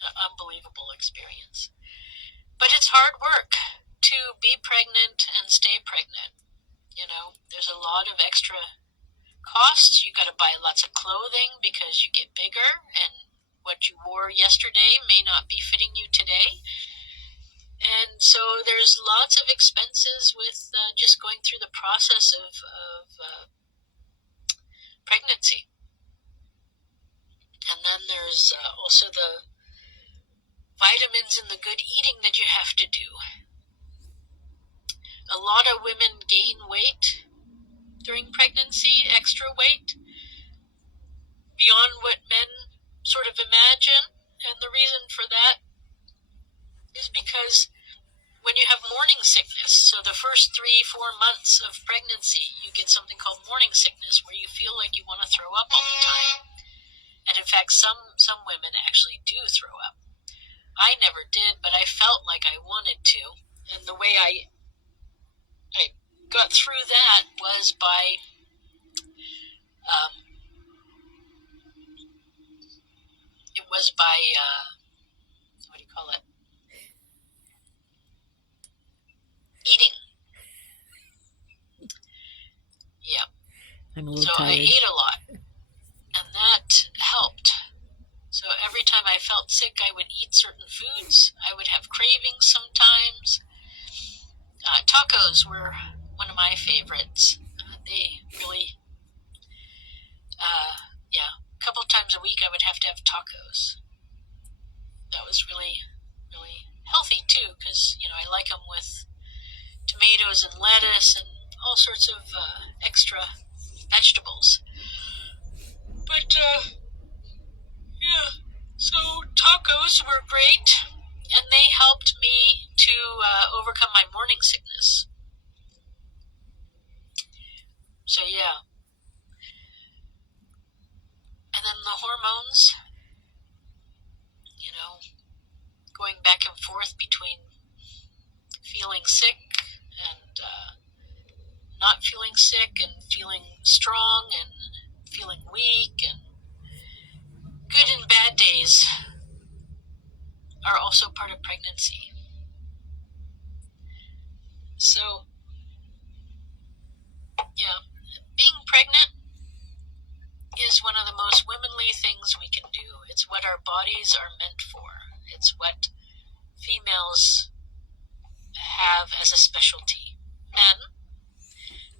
an unbelievable experience. But it's hard work to be pregnant and stay pregnant. There's a lot of extra costs. You got to buy lots of clothing because you get bigger, and what you wore yesterday may not be fitting you today. And so there's lots of expenses with just going through the process of pregnancy. And then there's also the vitamins and the good eating that you have to do. A lot of women gain weight during pregnancy, extra weight, beyond what men sort of imagine. And the reason for that is because when you have morning sickness, so the first 3-4 months of pregnancy, you get something called morning sickness, where you feel like you want to throw up all the time. And in fact, some women actually do throw up. I never did, but I felt like I wanted to. And the way I got through that was by what do you call it? Eating. Yeah. I'm a little So tired. I ate a lot, and that helped. So every time I felt sick, I would eat certain foods. I would have cravings sometimes. Tacos were one of my favorites. They really, a couple of times a week I would have to have tacos. That was really, really healthy too, because, I like them with tomatoes and lettuce and all sorts of extra vegetables. But, so tacos were great, and they helped me to overcome my morning sickness. So, yeah. And then the hormones, going back and forth between feeling sick and not feeling sick, and feeling strong and feeling weak, and good and bad days are also part of pregnancy. So, being pregnant is one of the most womanly things we can do. It's what our bodies are meant for. It's what females have as a specialty. Men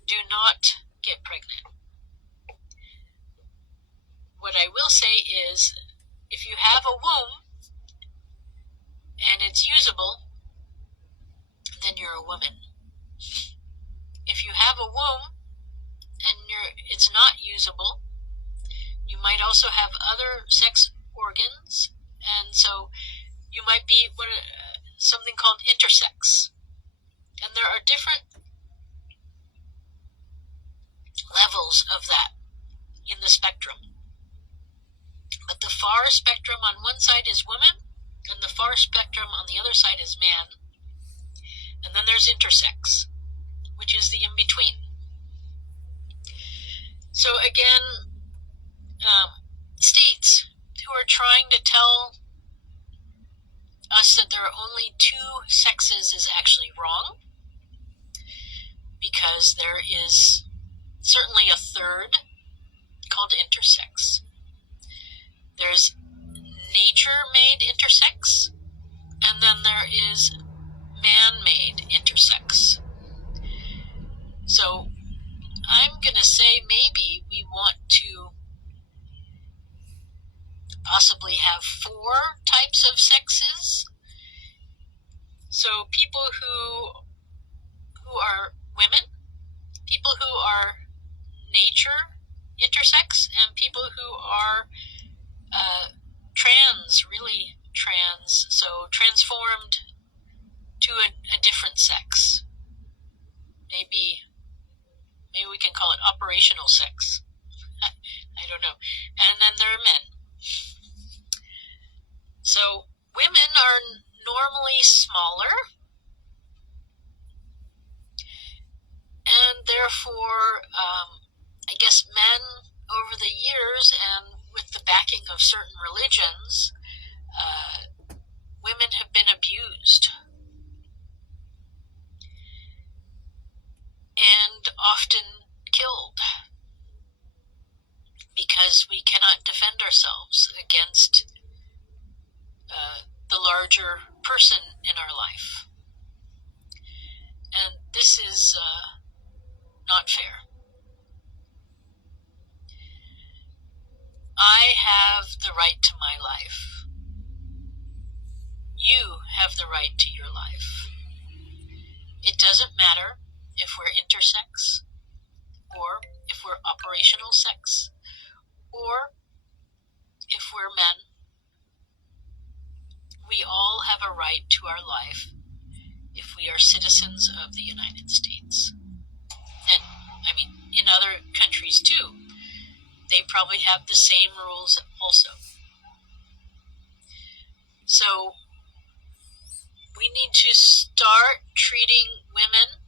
do not get pregnant. What I will say is, if you have a womb and it's usable, then you're a woman. If you have a womb and it's not usable, you might also have other sex organs, and so you might be something called intersex. And there are different levels of that in the spectrum. But the far spectrum on one side is woman, and the far spectrum on the other side is man. And then there's intersex, which is the in-between. So again, states who are trying to tell us that there are only two sexes is actually wrong, because there is certainly a third called intersex. There's nature-made intersex, and then there is man-made intersex. So I'm going to say maybe we want to possibly have 4 types of sexes. So people who are women, people who are nature intersex, and people who are trans, really trans, so transformed to a different sex. Maybe we can call it operational sex. I don't know. And then there are men. So women are normally smaller, and therefore, I guess men over the years, and with the backing of certain religions, women have been abused. often killed because we cannot defend ourselves against the larger person in our life. And this is not fair. I have the right to my life. You have the right to your life. It doesn't matter if we're intersex, or if we're operational sex, or if we're men. We all have a right to our life if we are citizens of the United States. And, I mean, in other countries too, they probably have the same rules also. So, we need to start treating women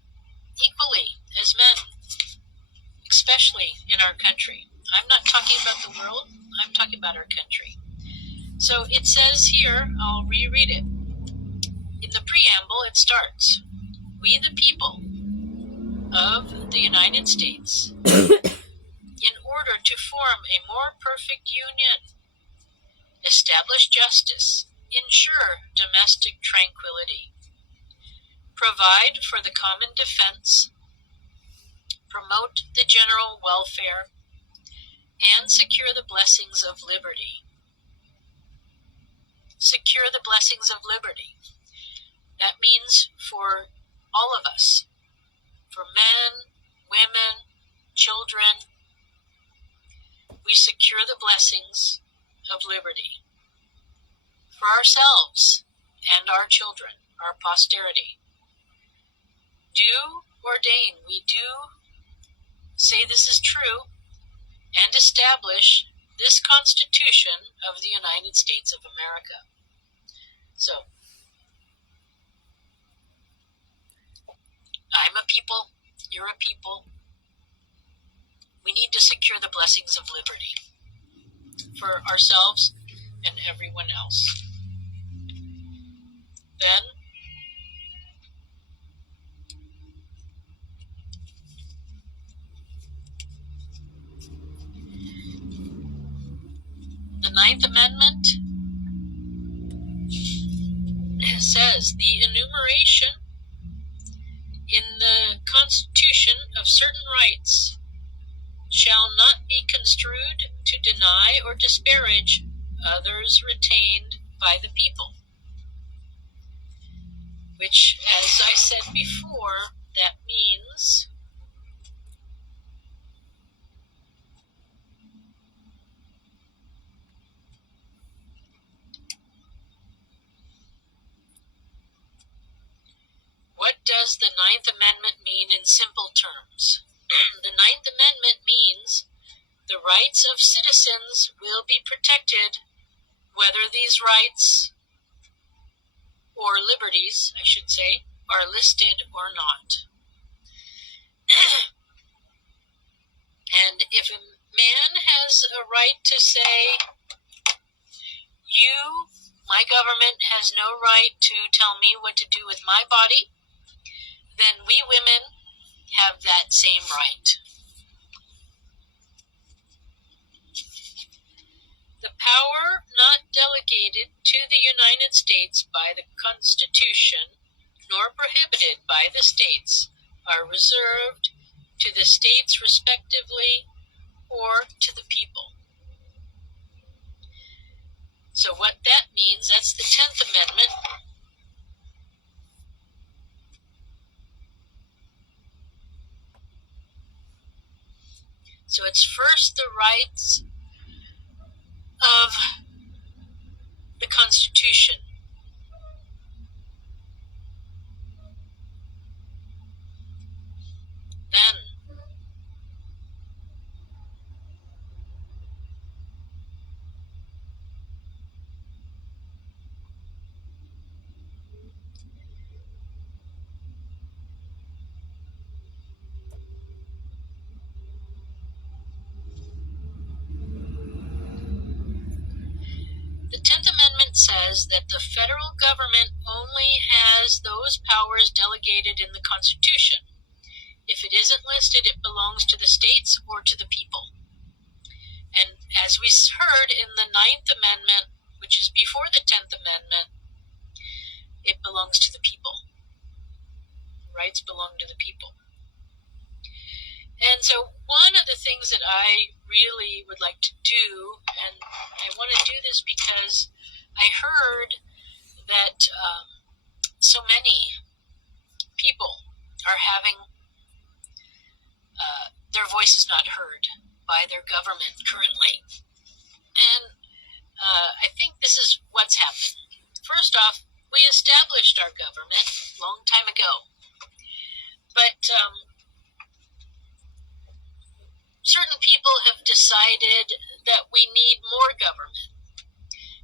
equally as men, especially in our country. I'm not talking about the world, I'm talking about our country. So it says here, I'll reread it. In the preamble, it starts, "We the people of the United States, in order to form a more perfect union, establish justice, ensure domestic tranquility, provide for the common defense, promote the general welfare, and secure the blessings of liberty." Secure the blessings of liberty. That means for all of us, for men, women, children, we secure the blessings of liberty for ourselves and our children, our posterity. Do ordain, we do say this is true, and establish this Constitution of the United States of America. So, I'm a people, you're a people. We need to secure the blessings of liberty for ourselves and everyone else. Then, the Ninth Amendment says the enumeration in the Constitution of certain rights shall not be construed to deny or disparage others retained by the people. Which, as I said before, that means what does the Ninth Amendment mean in simple terms? The Ninth Amendment means the rights of citizens will be protected, whether these rights, or liberties, I should say, are listed or not. And if a man has a right to say, my government has no right to tell me what to do with my body, then we women have that same right. The power not delegated to the United States by the Constitution, nor prohibited by the states, are reserved to the states respectively or to the people. So what that means, that's the 10th Amendment. So it's first the rights of the Constitution. Then the 10th Amendment says that the federal government only has those powers delegated in the Constitution. If it isn't listed, it belongs to the states or to the people. And as we heard in the 9th Amendment, which is before the 10th Amendment, it belongs to the people. Rights belong to the people. And so one of the things that I really would like to do, and I want to do this because I heard that so many people are having their voices not heard by their government currently. And I think this is what's happened. First off, we established our government a long time ago. But certain people have decided that we need more government.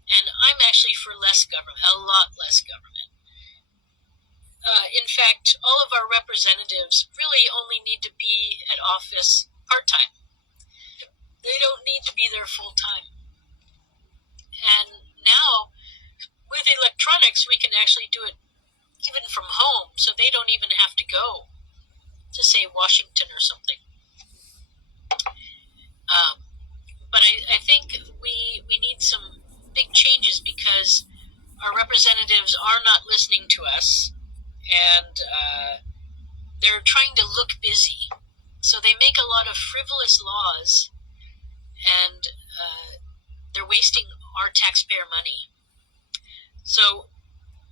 And I'm actually for less government, a lot less government. In fact, all of our representatives really only need to be at office part-time. They don't need to be there full-time. And now, with electronics, we can actually do it even from home, so they don't even have to go to, say, Washington or something. But I think we need some big changes because our representatives are not listening to us, and they're trying to look busy. So they make a lot of frivolous laws, and they're wasting our taxpayer money. So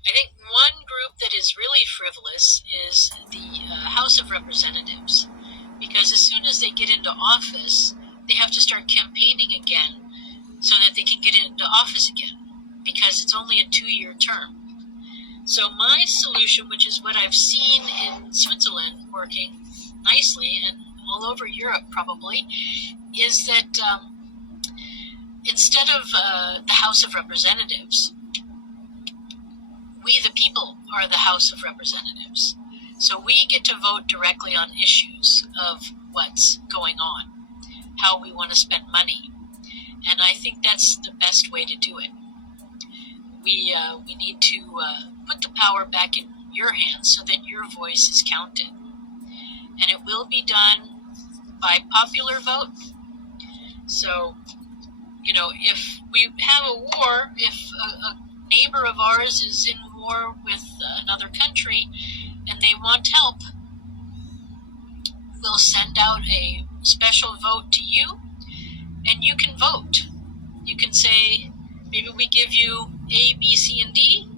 I think one group that is really frivolous is the House of Representatives, because as soon as they get into office, they have to start campaigning again so that they can get into office again, because it's only a 2-year term. So my solution, which is what I've seen in Switzerland working nicely and all over Europe probably, is that instead of the House of Representatives, we the people are the House of Representatives. So we get to vote directly on issues of what's going on, how we want to spend money. And I think that's the best way to do it. We need to put the power back in your hands so that your voice is counted. And it will be done by popular vote. So, if we have a war, if a neighbor of ours is in war with another country and they want help, we'll send out a special vote to you, and you can vote. You can say, maybe we give you A, B, C, and D,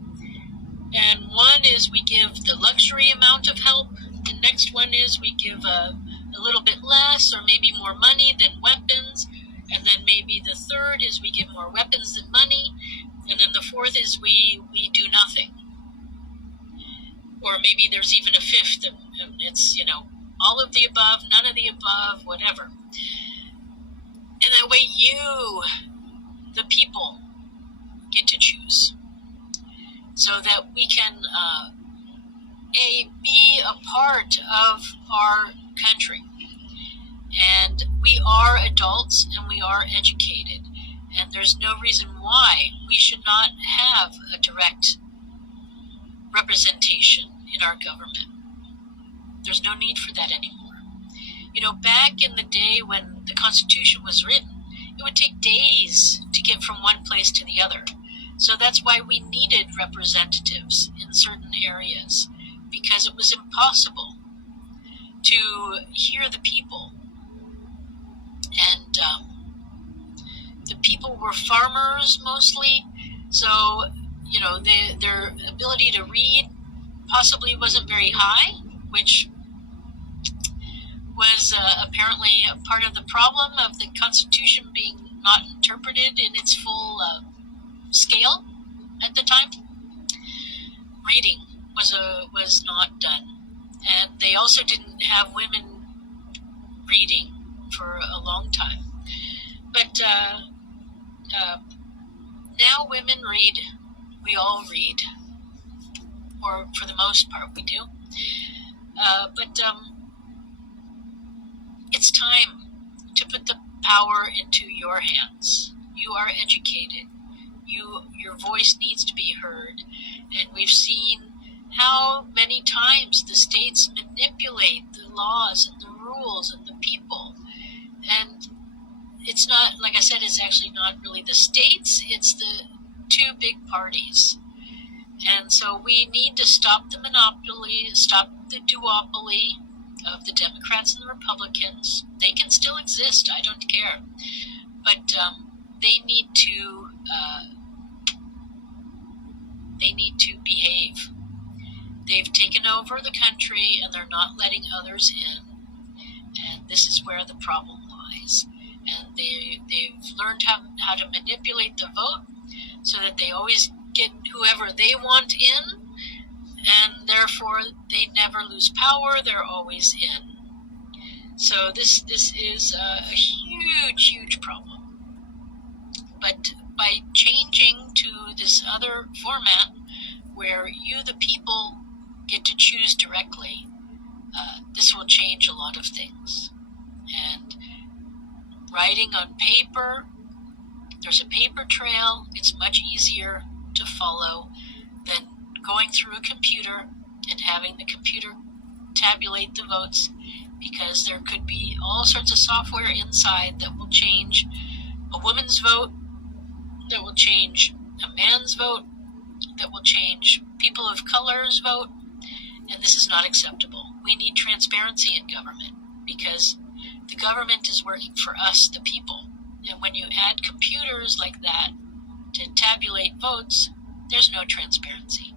and one is we give the luxury amount of help, the next one is we give a little bit less or maybe more money than weapons, and then maybe the third is we give more weapons than money, and then the fourth is we do nothing. Or maybe there's even a fifth, and it's, all of the above, none of the above, whatever. And that way you, the people, get to choose. So that we can, be a part of our country. And we are adults and we are educated. And there's no reason why we should not have a direct representation in our government. There's no need for that anymore. Back in the day when the Constitution was written, it would take days to get from one place to the other. So that's why we needed representatives in certain areas, because it was impossible to hear the people. And the people were farmers mostly, so their ability to read possibly wasn't very high, which was apparently a part of the problem of the Constitution being not interpreted in its full scale at the time. Reading was not done, and they also didn't have women reading for a long time. But now women read. We all read, or for the most part we do. But it's time to put the power into your hands. You are educated. Your voice needs to be heard. And we've seen how many times the states manipulate the laws and the rules and the people. And it's not, like I said, it's actually not really the states, it's the two big parties. And so we need to stop the monopoly, stop the duopoly of the Democrats and the Republicans. They can still exist, I don't care. But they need to behave. They've taken over the country and they're not letting others in. And this is where the problem lies. And they've learned how to manipulate the vote so that they always get whoever they want in, and therefore they never lose power, they're always in. So this is a huge, huge problem. But by changing to this other format where you, the people, get to choose directly, this will change a lot of things. And writing on paper, there's a paper trail, it's much easier to follow than going through a computer and having the computer tabulate the votes, because there could be all sorts of software inside that will change a woman's vote, that will change a man's vote, that will change people of color's vote, and this is not acceptable. We need transparency in government because the government is working for us, the people. And when you add computers like that to tabulate votes, there's no transparency.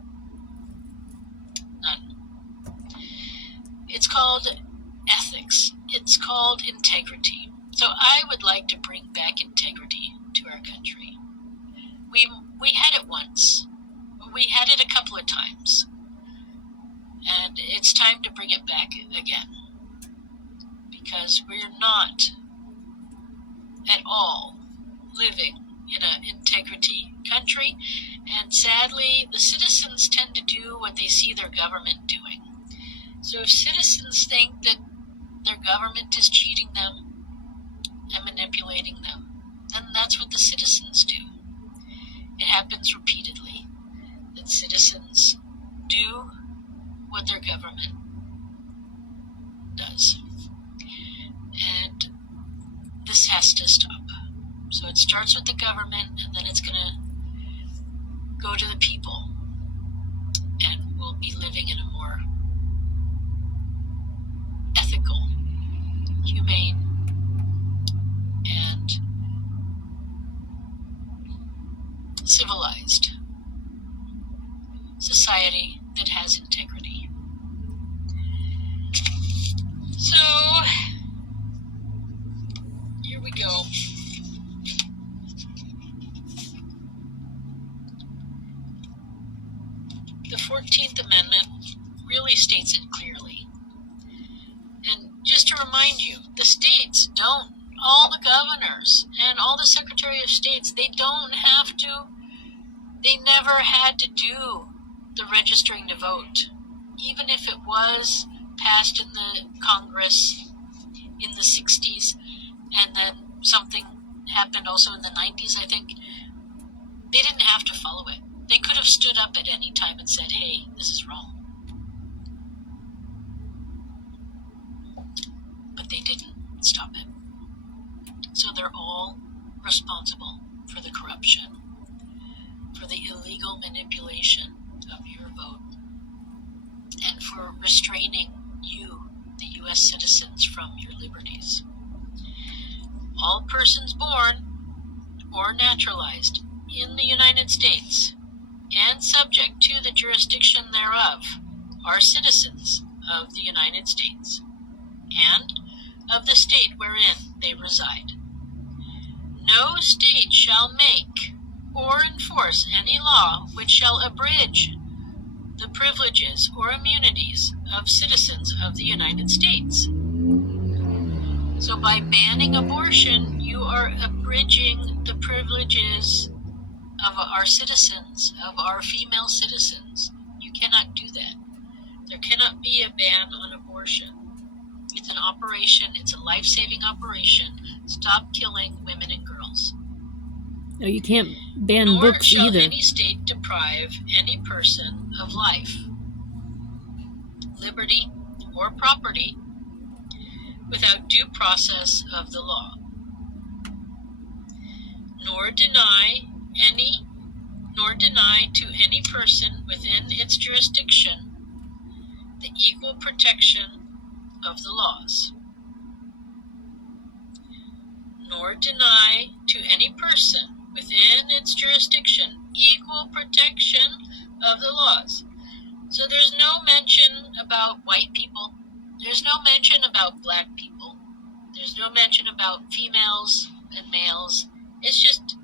None. It's called ethics. It's called integrity. So I would like to bring back integrity to our country. We had it once. We had it a couple of times. And it's time to bring it back again. Because we're not at all living in an integrity country, and sadly the citizens tend to do what they see their government doing. So if citizens think that their government is cheating them and manipulating them, then that's what the citizens do. It happens repeatedly that citizens do what their government does. And this has to stop. So it starts with the government, and then it's going to go to the people. And we'll be living in a more ethical, humane, and civilized society that has integrity. So, here we go. The 14th Amendment really states it clearly. And just to remind you, the states don't, all the governors and all the Secretary of States, they don't have to, they never had to do the registering to vote. Even if it was passed in the Congress in the 60s, and then something happened also in the 90s, I think, they didn't have to follow it. They could have stood up at any time and said, hey, this is wrong. But they didn't stop it. So they're all responsible for the corruption, for the illegal manipulation of your vote, and for restraining you, the U.S. citizens, from your liberties. All persons born or naturalized in the United States and subject to the jurisdiction thereof are citizens of the United States and of the state wherein they reside. No state shall make or enforce any law which shall abridge the privileges or immunities of citizens of the United States. So by banning abortion, you are abridging the privileges of our citizens, of our female citizens. You cannot do that. There cannot be a ban on abortion. It's an operation, it's a life-saving operation. Stop killing women and girls. No, you can't ban Nor books shall either. any state deprive any person of life, liberty, or property without due process of the law, nor deny to any person within its jurisdiction the equal protection of the laws, nor deny to any person within its jurisdiction equal protection of the laws. So there's no mention about white people. There's no mention about black people. There's no mention about females and males. It's just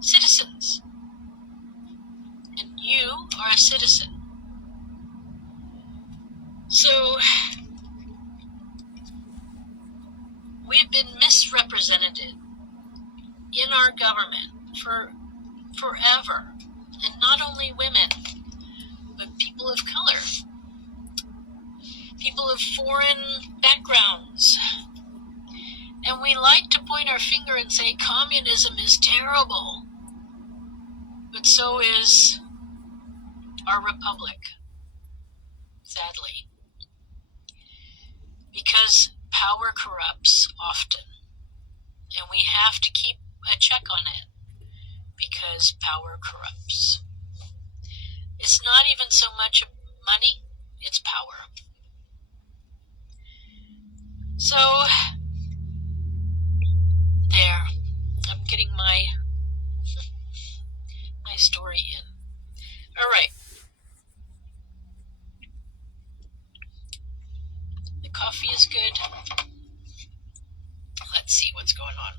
citizens. And you are a citizen. So we've been misrepresented in our government for forever. And not only women, but people of color, people of foreign backgrounds. And we like to point our finger and say communism is terrible. But so is our republic, sadly. Because power corrupts often. And we have to keep a check on it. Because power corrupts. It's not even so much money, it's power. So, there. I'm getting my story in. All right. The coffee is good. Let's see what's going on.